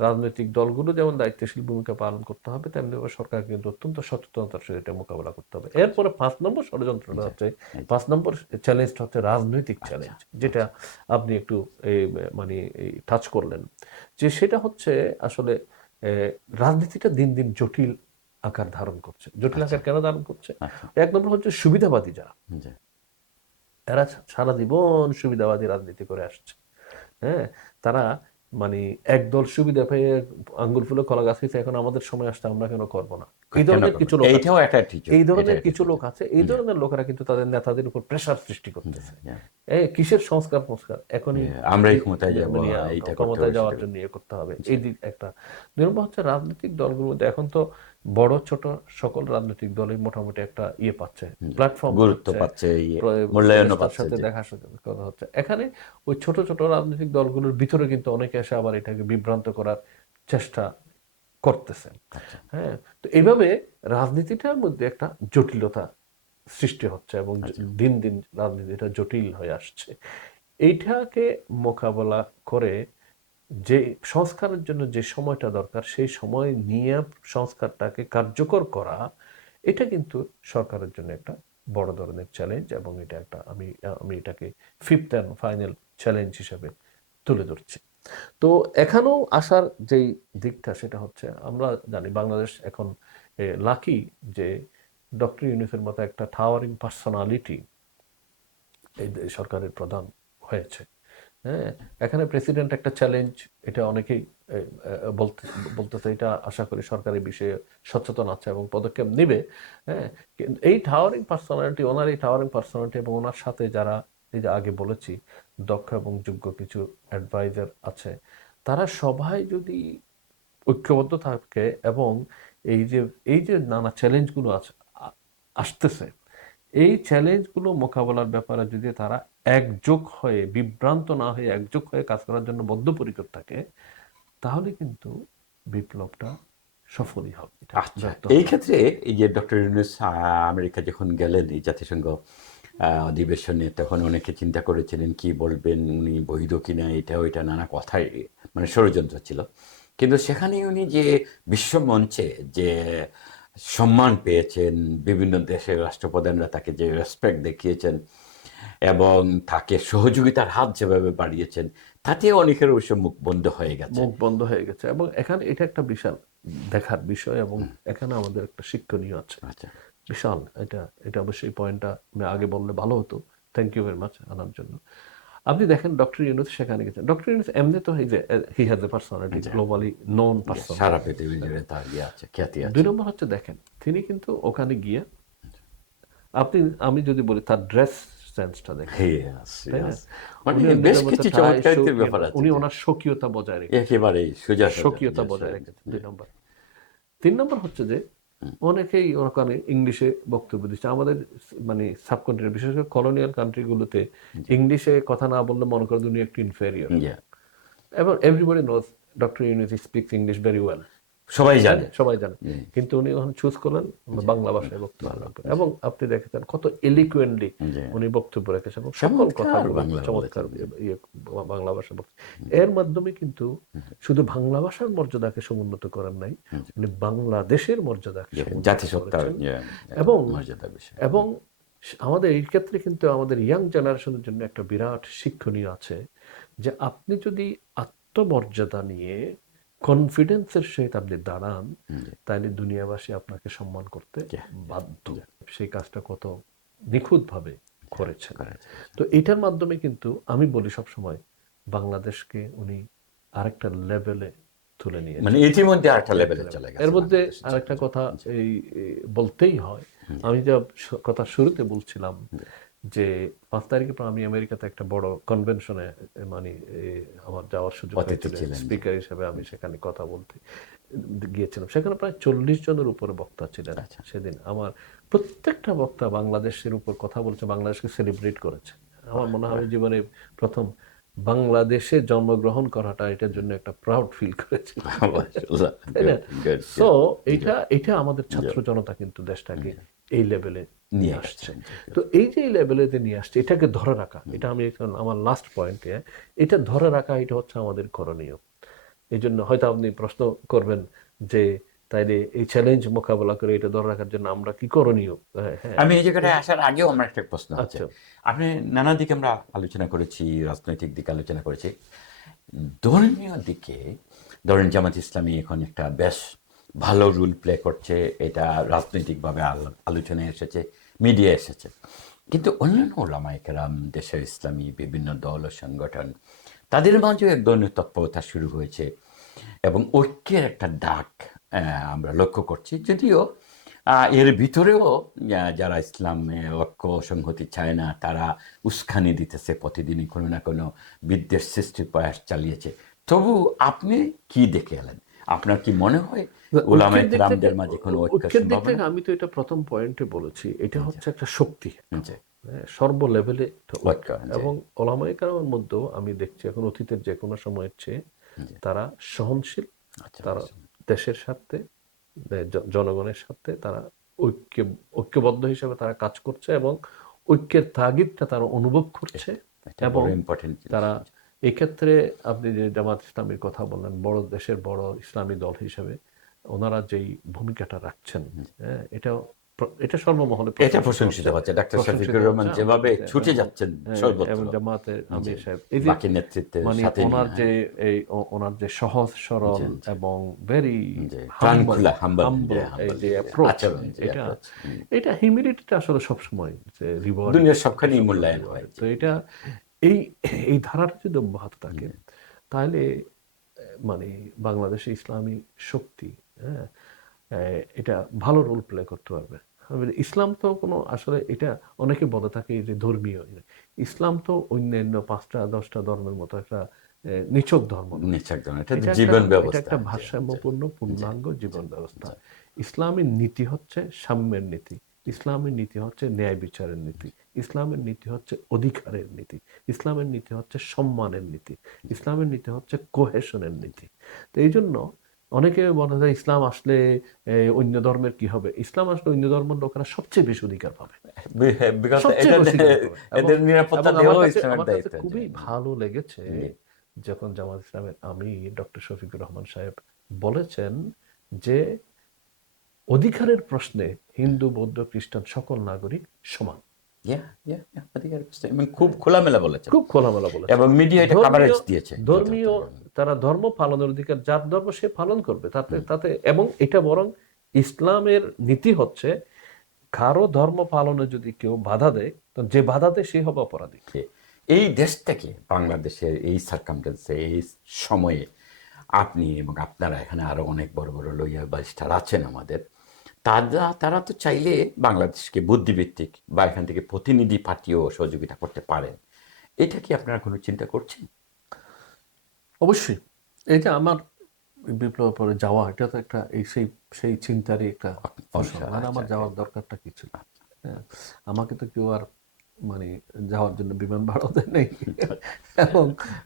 রাজনৈতিক দলগুলো যেমন দায়িত্বশীল ভূমিকা পালন করতে হবে, তেমনি সরকার কিন্তু অত্যন্ত সচেতনতার সাথে এটা মোকাবেলা করতে হবে। এরপরে 5 নম্বর ষড়যন্ত্রটা হচ্ছে, 5 নম্বর চ্যালেঞ্জটা হচ্ছে রাজনৈতিক চ্যালেঞ্জ, যেটা আপনি একটু মানে টাচ করলেন, যে সেটা হচ্ছে আসলে রাজনীতিটা দিন দিন জটিল আকার ধারণ করছে। জটিল আকার কেন ধারণ করছে? 1 নম্বর হচ্ছে সুবিধাবাদী যারা, জি, এরা সারা জীবন সুবিধাবাদী রাজনীতি করে আসছে। হ্যাঁ, তারা মানে একদল সুবিধা পেয়ে আঙ্গুল ফুলে কলা গাছ হয়েছে, এখন আমাদের সময় আসছে, আমরা কেন করবো না, এই ধরনের কিছু লোক আছে। এইটাও একটা attitude, এই এটা ধরনের একটা কিছু লোক attitude। আছে, এই ধরনের লোকেরা কিন্তু তাদের নেতাদের উপর প্রেসার সৃষ্টি করতেছে। Yeah. কিসের সংস্কার এখনই আমরাই ক্ষমতায় যাব, মানে এইটা করতে ক্ষমতায় হবে, যাওয়ার সেটা জন্য ইয়ে করতে হবে, এই দিক একটা। 2 নম্বর হচ্ছে রাজনৈতিক দলগুলোর মধ্যে এখন তো বড় ছোট সকল রাজনৈতিক দলই মোটামুটি একটা ইয়ে পাচ্ছে, প্ল্যাটফর্ম গুরুত্ব পাচ্ছে, মূল্যায়নও উপদেষ্টার পাচ্ছে। সাথে যে দেখা কথা হচ্ছে। এখানে ওই ছোট ছোট রাজনৈতিক দলগুলোর ভিতরে কিন্তু অনেকে এসে আবার এটাকে বিভ্রান্ত করার চেষ্টা করতেছেন। হ্যাঁ, তো এইভাবে রাজনীতিটার মধ্যে একটা জটিলতা সৃষ্টি হচ্ছে এবং দিন দিন রাজনীতিটা জটিল হয়ে আসছে। এইটাকে মোকাবেলা করে যে সংস্কারের জন্য যে সময়টা দরকার, সেই সময় নিয়ে সংস্কারটাকে কার্যকর করা, এটা কিন্তু সরকারের জন্য একটা বড় ধরনের চ্যালেঞ্জ, এবং এটা একটা আমি এটাকে ফিফথ অ্যান্ড ফাইনাল চ্যালেঞ্জ হিসেবে তুলে ধরছি। তো এখানেও আসার যেই দিকটা, সেটা হচ্ছে আমরা জানি বাংলাদেশ এখন লাকি যে ডক্টর ইউনূসের মতো একটা টাওয়ারিং পার্সোনালিটি এই সরকারের প্রধান হয়েছে। হ্যাঁ, এখানে প্রেসিডেন্ট একটা চ্যালেঞ্জ, এটা অনেকেই বলতেছে। এটা আশা করি সরকার এই বিষয়ে সচেতন আছে এবং পদক্ষেপ নেবে। হ্যাঁ, কিন্তু এই টাওয়ারিং পার্সোনালিটি, ওনার এই টাওয়ারিং পার্সোনালিটি এবং ওনার সাথে যারা, এই যে আগে বলেছি, দক্ষ এবং যোগ্য কিছু অ্যাডভাইজার আছে, তারা সবাই যদি ঐক্যবদ্ধ থাকে এবং এই যে নানা চ্যালেঞ্জগুলো আছে আসতেছে, এই চ্যালেঞ্জগুলো মোকাবেলার ব্যাপারে যদি তারা একজোট হয়ে, বিভ্রান্ত না হয়ে একজোট হয়ে কাজ করার জন্য বদ্ধপরিকর থাকে, তাহলে কিন্তু বিপ্লবটা সফলই হবে। আচ্ছা, এই ক্ষেত্রে এই যে ডক্টর ইউনূস আমেরিকা যখন গেলেন এই জাতিসংঘ অধিবেশনে, তখন অনেকে চিন্তা করেছিলেন কি বলবেন, উনি বৈধ কিনা, এটা ওইটা নানা কথাই, মানে ষড়যন্ত্র ছিল। কিন্তু সেখানে উনি যে বিশ্বমঞ্চে যে সম্মান পেয়েছেন, বিভিন্ন দেশের রাষ্ট্রপ্রধানরা তাকে যে রেসপেক্ট দেখিয়েছেন এবং তাকে সহযোগিতার হাত যেভাবে বাড়িয়েছেন, তাতে অনেকের অবশ্য মুখ বন্ধ হয়ে গেছে। মুখ বন্ধ হয়ে গেছে, এবং এখানে এটা একটা বিশাল দেখার বিষয়, এবং এখানে আমাদের একটা শিক্ষণীয় আছে। আচ্ছা, বিশাল, এটা অবশ্যই পয়েন্টটা আমি আগে বললে ভালো হতো। থ্যাংক ইউ ভেরি মাচ আনার জন্য। আপনি দেখেন ডক্টর ইউনূস সেখানে গেছেন, ডক্টর ইউনূস এমনি তো এই যে he has a personality, globally known person, সারা পৃথিবী জুড়ে তার ইয়ে আছে, খ্যাতি 2 আছে। নম্বর হচ্ছে দেখেন, তিনি কিন্তু ওখানে গিয়ে, আমি যদি বলি তার ড্রেস সেন্সটা দেখেন, Yes, তাই না? yes. মানে উনি বেশ নিজের মতো কিছু টাই, চমৎকারিতার ব্যাপার আছে উনি যে ওনার স্বকীয়তা বজায় রেখেছেন, একেবারেই সোজা সোজা, স্বকীয়তা yes, বজায় yes, রেখেছেন। 2 নম্বর। 3 নম্বর হচ্ছে যে অনেকেই ওখানে ইংলিশে বক্তব্য দিচ্ছে। আমাদের মানে সাবকন্টিনেন্ট, বিশেষ করে কলোনিয়াল কান্ট্রিগুলোতে ইংলিশে কথা না বললে মনে করে উনি একটু ইনফেরিয়র, yeah. এবং everybody knows doctor Yunus speaks English very well, সবাই জানে। সবাই জানে। Yeah. কিন্তু উনি ওখানে চুজ করলেন বাংলা ভাষায় বক্তব্য রাখবেন, এবং আপনি দেখেছেন কত এলিকুয়েন্টলি Yeah. উনি বক্তব্য রেখেছেন, এবং সকল চমৎকার কথাগুলো বাংলা চমৎকার বলেছেন। বাংলা ভাষা বক্তব্য। এর মাধ্যমে কিন্তু শুধু বাংলা ভাষার মর্যাদাকে সমুন্নত করেন নাই, উনি বাংলাদেশের মর্যাদাকে সমুন্নত জাতিসত্তার করেছেন। yeah, এবং মর্যাদার বিষয়। এবং আমাদের এই ক্ষেত্রে কিন্তু আমাদের ইয়াং জেনারেশনের জন্য একটা বিরাট শিক্ষণীয় আছে, যে আপনি যদি আত্মমর্যাদা নিয়ে কনফিডেন্সের সহিত আপনি দাঁড়ান, তাহলে দুনিয়াবাসী আপনাকে সম্মান করতে বাধ্য। সেই কাজটা কত নিখুঁতভাবে করেছেন। তো এটার মাধ্যমে কিন্তু আমি বলি সবসময়, বাংলাদেশকে উনি আরেকটা লেভেলে তুলে নিয়েছেন, মানে ইতিমধ্যে আরেকটা লেভেলে চলে গেছে। এর মধ্যে বাংলাদেশ। আরেকটা কথা এই বলতেই হয়, আমি যা কথা শুরুতে বলছিলাম, যে 5 তারিখে পর আমি আমেরিকাতে একটা বড় কনভেনশনে মানে আমার যাওয়ার সুযোগ অতিথি হয়েছিল, ছিলেন, জি। স্পিকার হিসেবে আমি সেখানে কথা বলতে গিয়েছিলাম। সেখানে প্রায় 40 জনের উপরে বক্তা ছিলেন আচ্ছা। সেদিন। আমার প্রত্যেকটা বক্তা বাংলাদেশের উপর কথা বলছে, বাংলাদেশকে সেলিব্রেট করেছে। আমার মনে হয় আমি জীবনে প্রথম বাংলাদেশে জন্মগ্রহণ করাটা এটার জন্য একটা প্রাউড ফিল করেছি, মাশাআল্লাহ, তাই না? good, good, so good. এটা আমাদের ছাত্র জনতা কিন্তু দেশটাকে এই লেভেলে নিয়ে নিয়ে আসছে। আসছেন, জি। তো এই যে এই লেভেলেতে নিয়ে আসছে, এটাকে ধরে রাখা, এটা আমি এখন আমার লাস্ট পয়েন্টে, এটা ধরে রাখা, এটা হচ্ছে আমাদের করণীয়। এই জন্য হয়তো আপনি প্রশ্ন করবেন যে তাইলে এই চ্যালেঞ্জ মোকাবেলা করে এটা ধরে রাখার জন্য আমরা কি করণীয়? হ্যাঁ, আমি এই জায়গাটায় আসার আগেও আমার একটা প্রশ্ন আছে। আচ্ছা, আপনি নানা দিকে আমরা আলোচনা করেছি, রাজনৈতিক দিকে আলোচনা করেছি, ধর্মীয় দিকে ধরেন জামাত ইসলামী এখন একটা বেশ ভালো রোল প্লে করছে, এটা রাজনৈতিকভাবে আলোচনায় এসেছে, মিডিয়া এসেছে। কিন্তু অন্যান্য ওলামায়ে কেরাম, দেশের ইসলামী বিভিন্ন দল ও সংগঠন, তাদের মাঝেও এক ধরনের তৎপরতা শুরু হয়েছে এবং ঐক্যের একটা ডাক আমরা লক্ষ্য করছি। যদিও এর ভিতরেও যারা ইসলামে ঐক্য সংহতি চায় না, তারা উস্কানি দিতেছে, প্রতিদিনই কোনো না কোনো বিদ্বেষ সৃষ্টির প্রয়াস চালিয়েছে। তবু আপনি কি দেখে এলেন? আপনার কি মনে হয় ওলামায়ে কেরামদের মাঝে কোনো ঐক্য ঐক্যের দিক সম্ভাবনা? থেকে আমি তো এটা প্রথম পয়েন্টে বলেছি, এটা জি, হচ্ছে একটা শক্তি, জি, সর্ব লেভেলে একটা ঐক্য। ঐক্য, জি, এবং ওলামায়ে কেরামের মধ্যেও আমি দেখছি এখন অতীতের যে কোনো সময়ের চেয়ে জি। তারা সহনশীল, আচ্ছা, তারা দেশের স্বার্থে, জনগণের স্বার্থে তারা ঐক্যবদ্ধ হিসেবে তারা কাজ করছে এবং ঐক্যের তাগিদটা তারা অনুভব করছে। এটা এবং বড় ইম্পর্টেন্ট জিনিস। তারা এক্ষেত্রে আপনি যে জামাত ইসলামীর কথা বললেন, বড় দেশের বড় ইসলামী দল হিসেবে ওনারা যেই ভূমিকাটা রাখছেন, হ্যাঁ, এটা সর্বমহলে এটা প্রশংসিত প্রশংসিত হচ্ছে, হচ্ছে। ডাক্তার প্রশংসিত শফিকুর রহমান হচ্ছে যেভাবে আমাদের, ছুটে এবং যাচ্ছেন সর্বত্র, এবং জামাতের জি, আমির সাহেব, এই যে বাকি নেতৃত্বের মানে সাথে ওনার নিয়ে, যে ওনার যে সহজ সরল জি, জি, এবং ভেরি জি, প্রাণ খোলা, হাম্বল, হাম্বল জি, এই হাম্বল, যে জি, অ্যাপ্রোচ, আচরণ, জি, এটা approach, এটা হিউম্যানিটিটা আসলে সবসময় যে রিওয়ার্ড, দুনিয়ার সবখানেই মূল্যায়ন হয়, তো জি, এটা এই এই ধারাটা যদি অব্যাহত থাকে তাহলে মানে বাংলাদেশে ইসলামী শক্তি, হ্যাঁ, এটা ভালো রোল প্লে করতে পারবে। ইসলাম তো কোনো আসলে এটা অনেকে বলে থাকে যে ধর্মীয়, ইসলাম তো অন্যান্য 5টা 10টা ধর্মের মতো একটা নিছক ধর্ম নয়। নিশ্চয় এটা এটা একটা জীবন এটা ব্যবস্থা, একটা জি, ভারসাম্যপূর্ণ জি, পূর্ণাঙ্গ জীবন ব্যবস্থা। জি, ইসলামের নীতি হচ্ছে সাম্যের নীতি, ইসলামের নীতি হচ্ছে ন্যায় বিচারের নীতি, ইসলামের নীতি হচ্ছে অধিকারের নীতি, ইসলামের নীতি হচ্ছে সম্মানের নীতি, ইসলামের নীতি হচ্ছে কোহেশনের নীতি। তো এই জন্য অনেকে বলে যে ইসলাম আসলে অন্য ধর্মের কি হবে? ইসলাম আসলে অন্য ধর্মের লোকেরা সবচেয়ে বেশি অধিকার পাবে, বিকজ সবচেয়ে এটা বেশি অধিকার পাবে। এবং এদের নিরাপত্তা এবং দেওয়া ইসলামের আমার কাছে দায়িত্ব, জি, খুবই ভালো লেগেছে জি, যখন জামাত ইসলামের আমির ডক্টর শফিকুর রহমান সাহেব বলেছেন যে অধিকারের প্রশ্নে হিন্দু, বৌদ্ধ, খ্রিস্টান সকল নাগরিক সমান। অধিকার প্রশ্নে এবং খুব খোলামেলা বলেছেন খুব খোলামেলা বলেছে। এবং মিডিয়া এটা কভারেজ দিয়েছে ধর্মীয় যথাযথ। তারা ধর্ম পালনের অধিকার, যার ধর্ম সে পালন করবে, তাতে তাতে এবং এটা বরং ইসলামের নীতি হচ্ছে কারো ধর্ম পালনে যদি কেউ বাধা দেয়, তো যে বাধা দেয় সে হবে অপরাধী। এই দেশটাকে, বাংলাদেশের এই সার্কামস্টেন্সে, এই সময়ে আপনি এবং আপনারা এখানে আরো অনেক বড় বড় লইয়া ব্যারিস্টার আছেন আমাদের, তারা তো চাইলে বাংলাদেশকে বুদ্ধিভিত্তিক বা এখান থেকে প্রতিনিধি পার্টিও সহযোগিতা করতে পারেন। এটা কি আপনারা কোনো চিন্তা করছেন? অবশ্যই এই যে আমার বিপ্লবের পরে যাওয়া, এটা তো একটা এই সেই চিন্তারই একটা ফসল। মানে আমার যাওয়ার দরকারটা কি ছিল? হ্যাঁ, আমাকে তো কেউ আর মানে যাওয়ার জন্য বিমান ভাড়াও দেয় নাই, এবং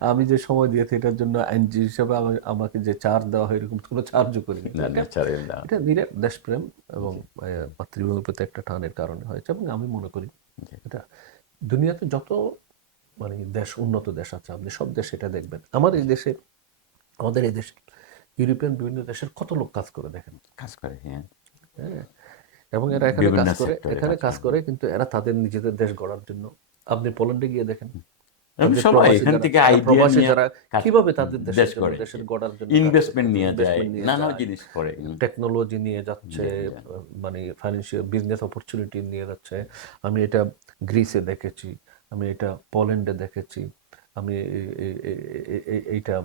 আমি যে সময় দিয়েছি এটার জন্য আইনজীবী হিসেবে আমাকে যে চার্জ দেওয়া হয় এরকম কোনো চার্জও করিনি। না, ন্যাচারাল না। এটা নিরেট দেশপ্রেম এবং মাতৃভূমির প্রতি একটা টানের কারণে হয়েছে। এবং আমি মনে করি এটা দুনিয়াতে যত মানে দেশ, উন্নত দেশ আছে, আপনি সব দেশে এটা দেখবেন। আমাদের এই দেশে ইউরোপিয়ান বিভিন্ন দেশের কত লোক কাজ করে দেখেন, কাজ করে, হ্যাঁ, হ্যাঁ, এবং এরা এখানে বিভিন্ন কাজ করে, সেক্টরে কিন্তু এরা তাদের নিজেদের দেশ গড়ার জন্য। আপনি পোল্যান্ডে গিয়ে দেখেন সবাই এখান থেকে আইডিয়া নিয়ে যারা কিভাবে তাদের দেশ করে, দেশের গড়ার জন্য ইনভেস্টমেন্ট নিয়ে যায়, নানা যায়, জিনিস করে, টেকনোলজি নিয়ে যাচ্ছে, মানে ফাইন্যান্সিয়াল বিজনেস অপরচুনিটি নিয়ে যাচ্ছে। আমি এটা গ্রিসে দেখেছি, আমি এটা পোল্যান্ডে দেখেছি, আমি এইটা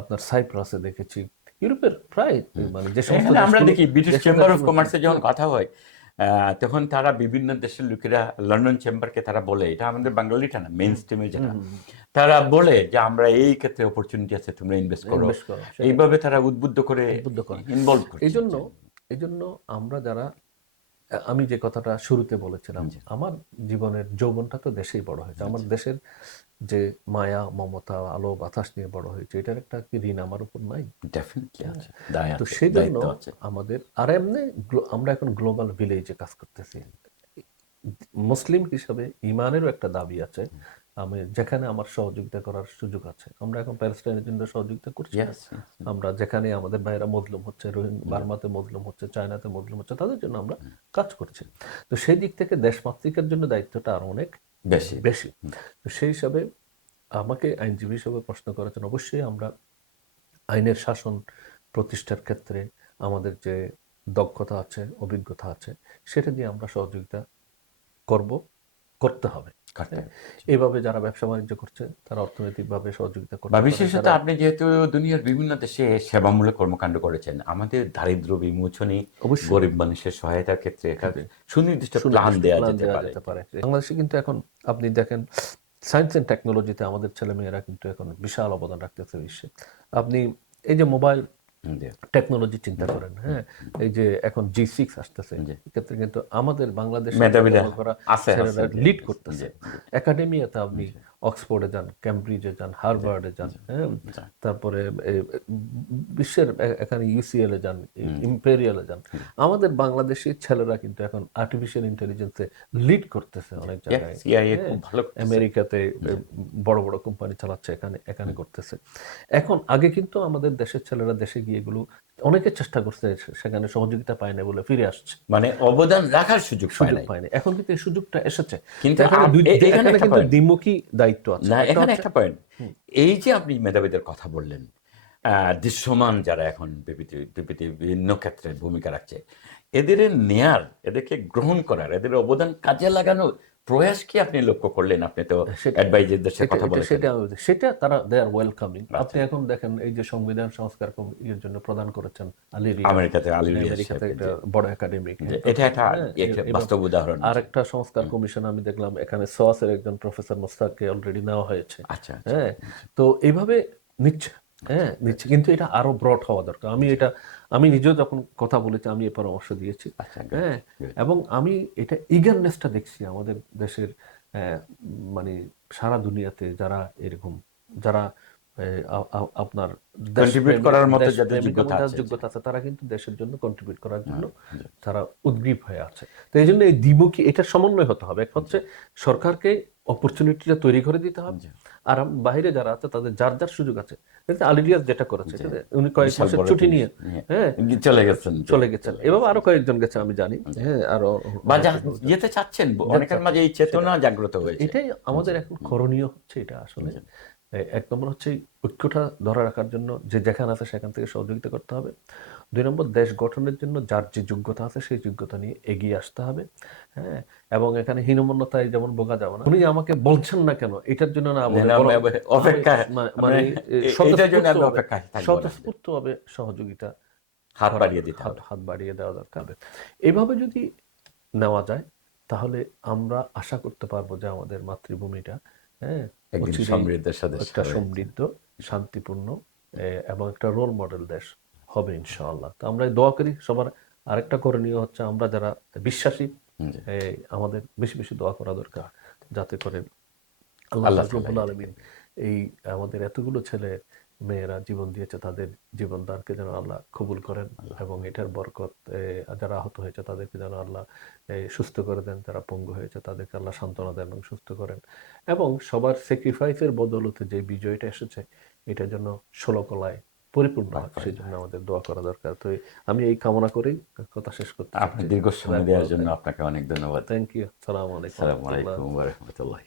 আপনার সাইপ্রাসে দেখেছি। ইউরোপের প্রায় মানে যে সমস্ত আমরা দেখি ব্রিটিশ চেম্বার অফ কমার্সে যখন কথা হয়, তখন তারা বিভিন্ন দেশের লোকেরা লন্ডন চেম্বারকে তারা বলে, এটা আমাদের বাঙালিটা না, মেইন স্ট্রিমে যেটা, তারা বলে যে আমরা এই ক্ষেত্রে অপরচুনিটি আছে, তোমরা ইনভেস্ট করো। ইনভেস্ট করো, এইভাবে তারা উদ্বুদ্ধ করে ইনভলভ করছে। এই জন্য আমরা যারা, আমি যে কথাটা শুরুতে বলেছিলাম, আমার জীবনের যৌবনটা তো দেশেই বড় হয়েছে, আমার দেশের যে মায়া মমতা আলো বাতাস নিয়ে বড় হয়েছে, এটার একটা কি ঋণ আমার উপর নাই? ডেফিনেটলি আছে, তো সেই জন্য আমাদের, আর এমনি আমরা এখন গ্লোবাল ভিলেজে কাজ করতেছি। মুসলিম হিসাবে ইমানেরও একটা দাবি আছে, আমি যেখানে আমার সহযোগিতা করার সুযোগ আছে, আমরা এখন প্যালেস্টাইনের জন্য সহযোগিতা করছি। আমরা যেখানে আমাদের ভাইরা মজলুম হচ্ছে, বার্মাতে মজলুম হচ্ছে, চায়নাতে মজলুম হচ্ছে, তাদের জন্য আমরা কাজ করছি। তো সেই দিক থেকে দেশমাতৃকার জন্য দায়িত্বটা আরো অনেক বেশি। তো সেই হিসাবে আমাকে আইনজীবী হিসেবে প্রশ্ন করেছেন, অবশ্যই আমরা আইনের শাসন প্রতিষ্ঠার ক্ষেত্রে আমাদের যে দক্ষতা আছে, অভিজ্ঞতা আছে, সেটা দিয়ে আমরা সহযোগিতা করতে হবে। এইভাবে যারা ব্যবসা বাণিজ্য করছে তারা অর্থনৈতিকভাবে সহযোগিতা করতে বা বিশেষত আপনি যেহেতু দুনিয়ার বিভিন্ন দেশে সেবামূলক কর্মকাণ্ড করেছেন, আমাদের দারিদ্র্য বিমোচনে, গরিব মানুষের সহায়তার ক্ষেত্রে একটা সুনির্দিষ্ট প্ল্যান দেওয়া যেতে পারে। বাংলাদেশে কিন্তু এখন আপনি দেখেন, সায়েন্স এন্ড টেকনোলজিতে আমাদের ছেলেমেয়েরা কিন্তু এখন বিশাল অবদান রাখতেছে বিশ্বে। আপনি এই যে মোবাইল টেকনোলজি চিন্তা করেন, হ্যাঁ, এই যে এখন G6 আসতেছে, এক্ষেত্রে কিন্তু আমাদের বাংলাদেশের ছেলেরা লিড করতেছে। একাডেমিয়াতে আপনি অক্সফোর্ডে যান, ক্যামব্রিজে যান, হার্ভার্ডে যান, হ্যাঁ, তারপরে বিশ্বের এখানে UCL এ যান, ইম্পেরিয়ালে যান, আমাদের বাংলাদেশি ছেলেরা কিন্তু এখন আর্টিফিশিয়াল ইন্টেলিজেন্সে লিড করতেছে অনেক জায়গায়। আমেরিকাতে বড় বড় কোম্পানি চালাচ্ছে, এখানে করতেছে। এখন আগে কিন্তু আমাদের দেশের ছেলেরা দেশে গিয়ে এগুলো অনেকে চেষ্টা করছে, সেখানে সহযোগিতা পায় না বলে ফিরে আসছে, মানে অবদান রাখার সুযোগ পায়নি। এখন কিন্তু এই সুযোগটা এসেছে, কিন্তু এখানে কিন্তু দ্বিমুখী দায়িত্ব আছে। না, এখানে একটা পয়েন্ট, এই যে আপনি মেধাবীদের কথা বললেন, দৃশ্যমান যারা এখন বিভিন্ন ক্ষেত্রে ভূমিকা রাখছে, এদের নেয়ার, এদেরকে গ্রহণ করার, এদের অবদান কাজে লাগানোর প্রয়াস কি আপনি লক্ষ্য করলেন? আপনি তো অ্যাডভাইজারদের সাথে কথা বলেছেন, সেটা তারা দে আর ওয়েলকামিং। আপনি এখন দেখেন, এই যে সংবিধান সংস্কার এর জন্য প্রদান করেছেন আমেরিকাতে একটা বড় একাডেমিক, এটা একটা বাস্তব উদাহরণ। আর একটা সংস্কার কমিশন আমি দেখলাম, এখানে সোয়াসের একজন প্রফেসর মোস্তাককে অলরেডি নেওয়া হয়েছে। হ্যাঁ, তো এইভাবে নিচ্ছে, কিন্তু এটা আরো ব্রড হওয়া দরকার। আমি নিজেও যখন কথা বলেছি, আমি এই পরামর্শ দিয়েছি, হ্যাঁ, এবং আমি এটা ইগারনেসটা দেখছি আমাদের দেশের, মানে সারা দুনিয়াতে যারা এরকম, যারা আপনার কন্ট্রিবিউট করার মতো যাদের যোগ্যতা আছে, তারা কিন্তু দেশের জন্য কন্ট্রিবিউট করার জন্য তারা উদ্গ্রীব হয়ে আছে। তো এই জন্য এই দ্বিমুখী, এটা সমন্বয় হতে হবে। এক হচ্ছে সরকারকে অপরচুনিটিটা তৈরি করে দিতে হবে, আর বাইরে যারা আছে তাদের যার যার সুযোগ আছে। আলিলিয়াস যেটা করেছে, উনি কয়েক মাসের ছুটি নিয়ে চলে গেছেন, এভাবে আরো কয়েকজন গেছে আমি জানি, হ্যাঁ, আরো যেতে চাচ্ছেন, অনেকের মাঝে এই চেতনা জাগ্রত হয়েছে। এটাই আমাদের এখন করণীয় হচ্ছে, এটা আসলে এক নম্বর হচ্ছে ঐক্যটা ধরে রাখার জন্য যে যেখানে আছে সেখান থেকে সহযোগিতা করতে হবে। 2 নম্বর, দেশ গঠনের জন্য যার যে যোগ্যতা আছে সেই যোগ্যতা নিয়ে এগিয়ে আসতে হবে, হ্যাঁ, এবং এখানে হীনমন্যতায় যেমন বোকা যাবে না। উনি আমাকে বলছেন না কেন, এটার জন্য না, মানে স্বতঃস্ফূর্তভাবে সহযোগিতা হাত বাড়িয়ে দেওয়া দরকার। এভাবে যদি নেওয়া যায়, তাহলে আমরা আশা করতে পারবো যে আমাদের মাতৃভূমিটা, হ্যাঁ, একটা সমৃদ্ধ, শান্তিপূর্ণ এবং একটা রোল মডেল দেশ হবে ইনশাআল্লাহ। তো আমরা দোয়া করি সবার। আরেকটা করণীয় হচ্ছে, আমরা যারা বিশ্বাসী, আমাদের বেশি বেশি দোয়া করা দরকার, যাতে করে আল্লাহ রাব্বুল আলামিন এই আমাদের এতগুলো ছেলে মেয়েরা জীবন দিয়েছে, তাদের জীবনদানকে যেন আল্লাহ কবুল করেন, এবং এটার বরকত, যারা আহত হয়েছে তাদেরকে যেন আল্লাহ সুস্থ করে দেন, যারা পঙ্গু হয়েছে তাদেরকে আল্লাহ সান্ত্বনা দেন এবং সুস্থ করেন, এবং সবার স্যাক্রিফাইসের বদৌলতে যে বিজয়টা এসেছে, এটা যেন ষোলকলায় পরিপূর্ণ হয়, সেই জন্য আমাদের দোয়া করা দরকার। তো আমি এই কামনা করেই কথা শেষ করতে চাই। আপনি দীর্ঘ সময় দেওয়ার জন্য আপনাকে অনেক ধন্যবাদ। Thank you. আসসালামু আলাইকুম। আসসালামু আলাইকুম ওয়া রাহমাতুল্লাহ।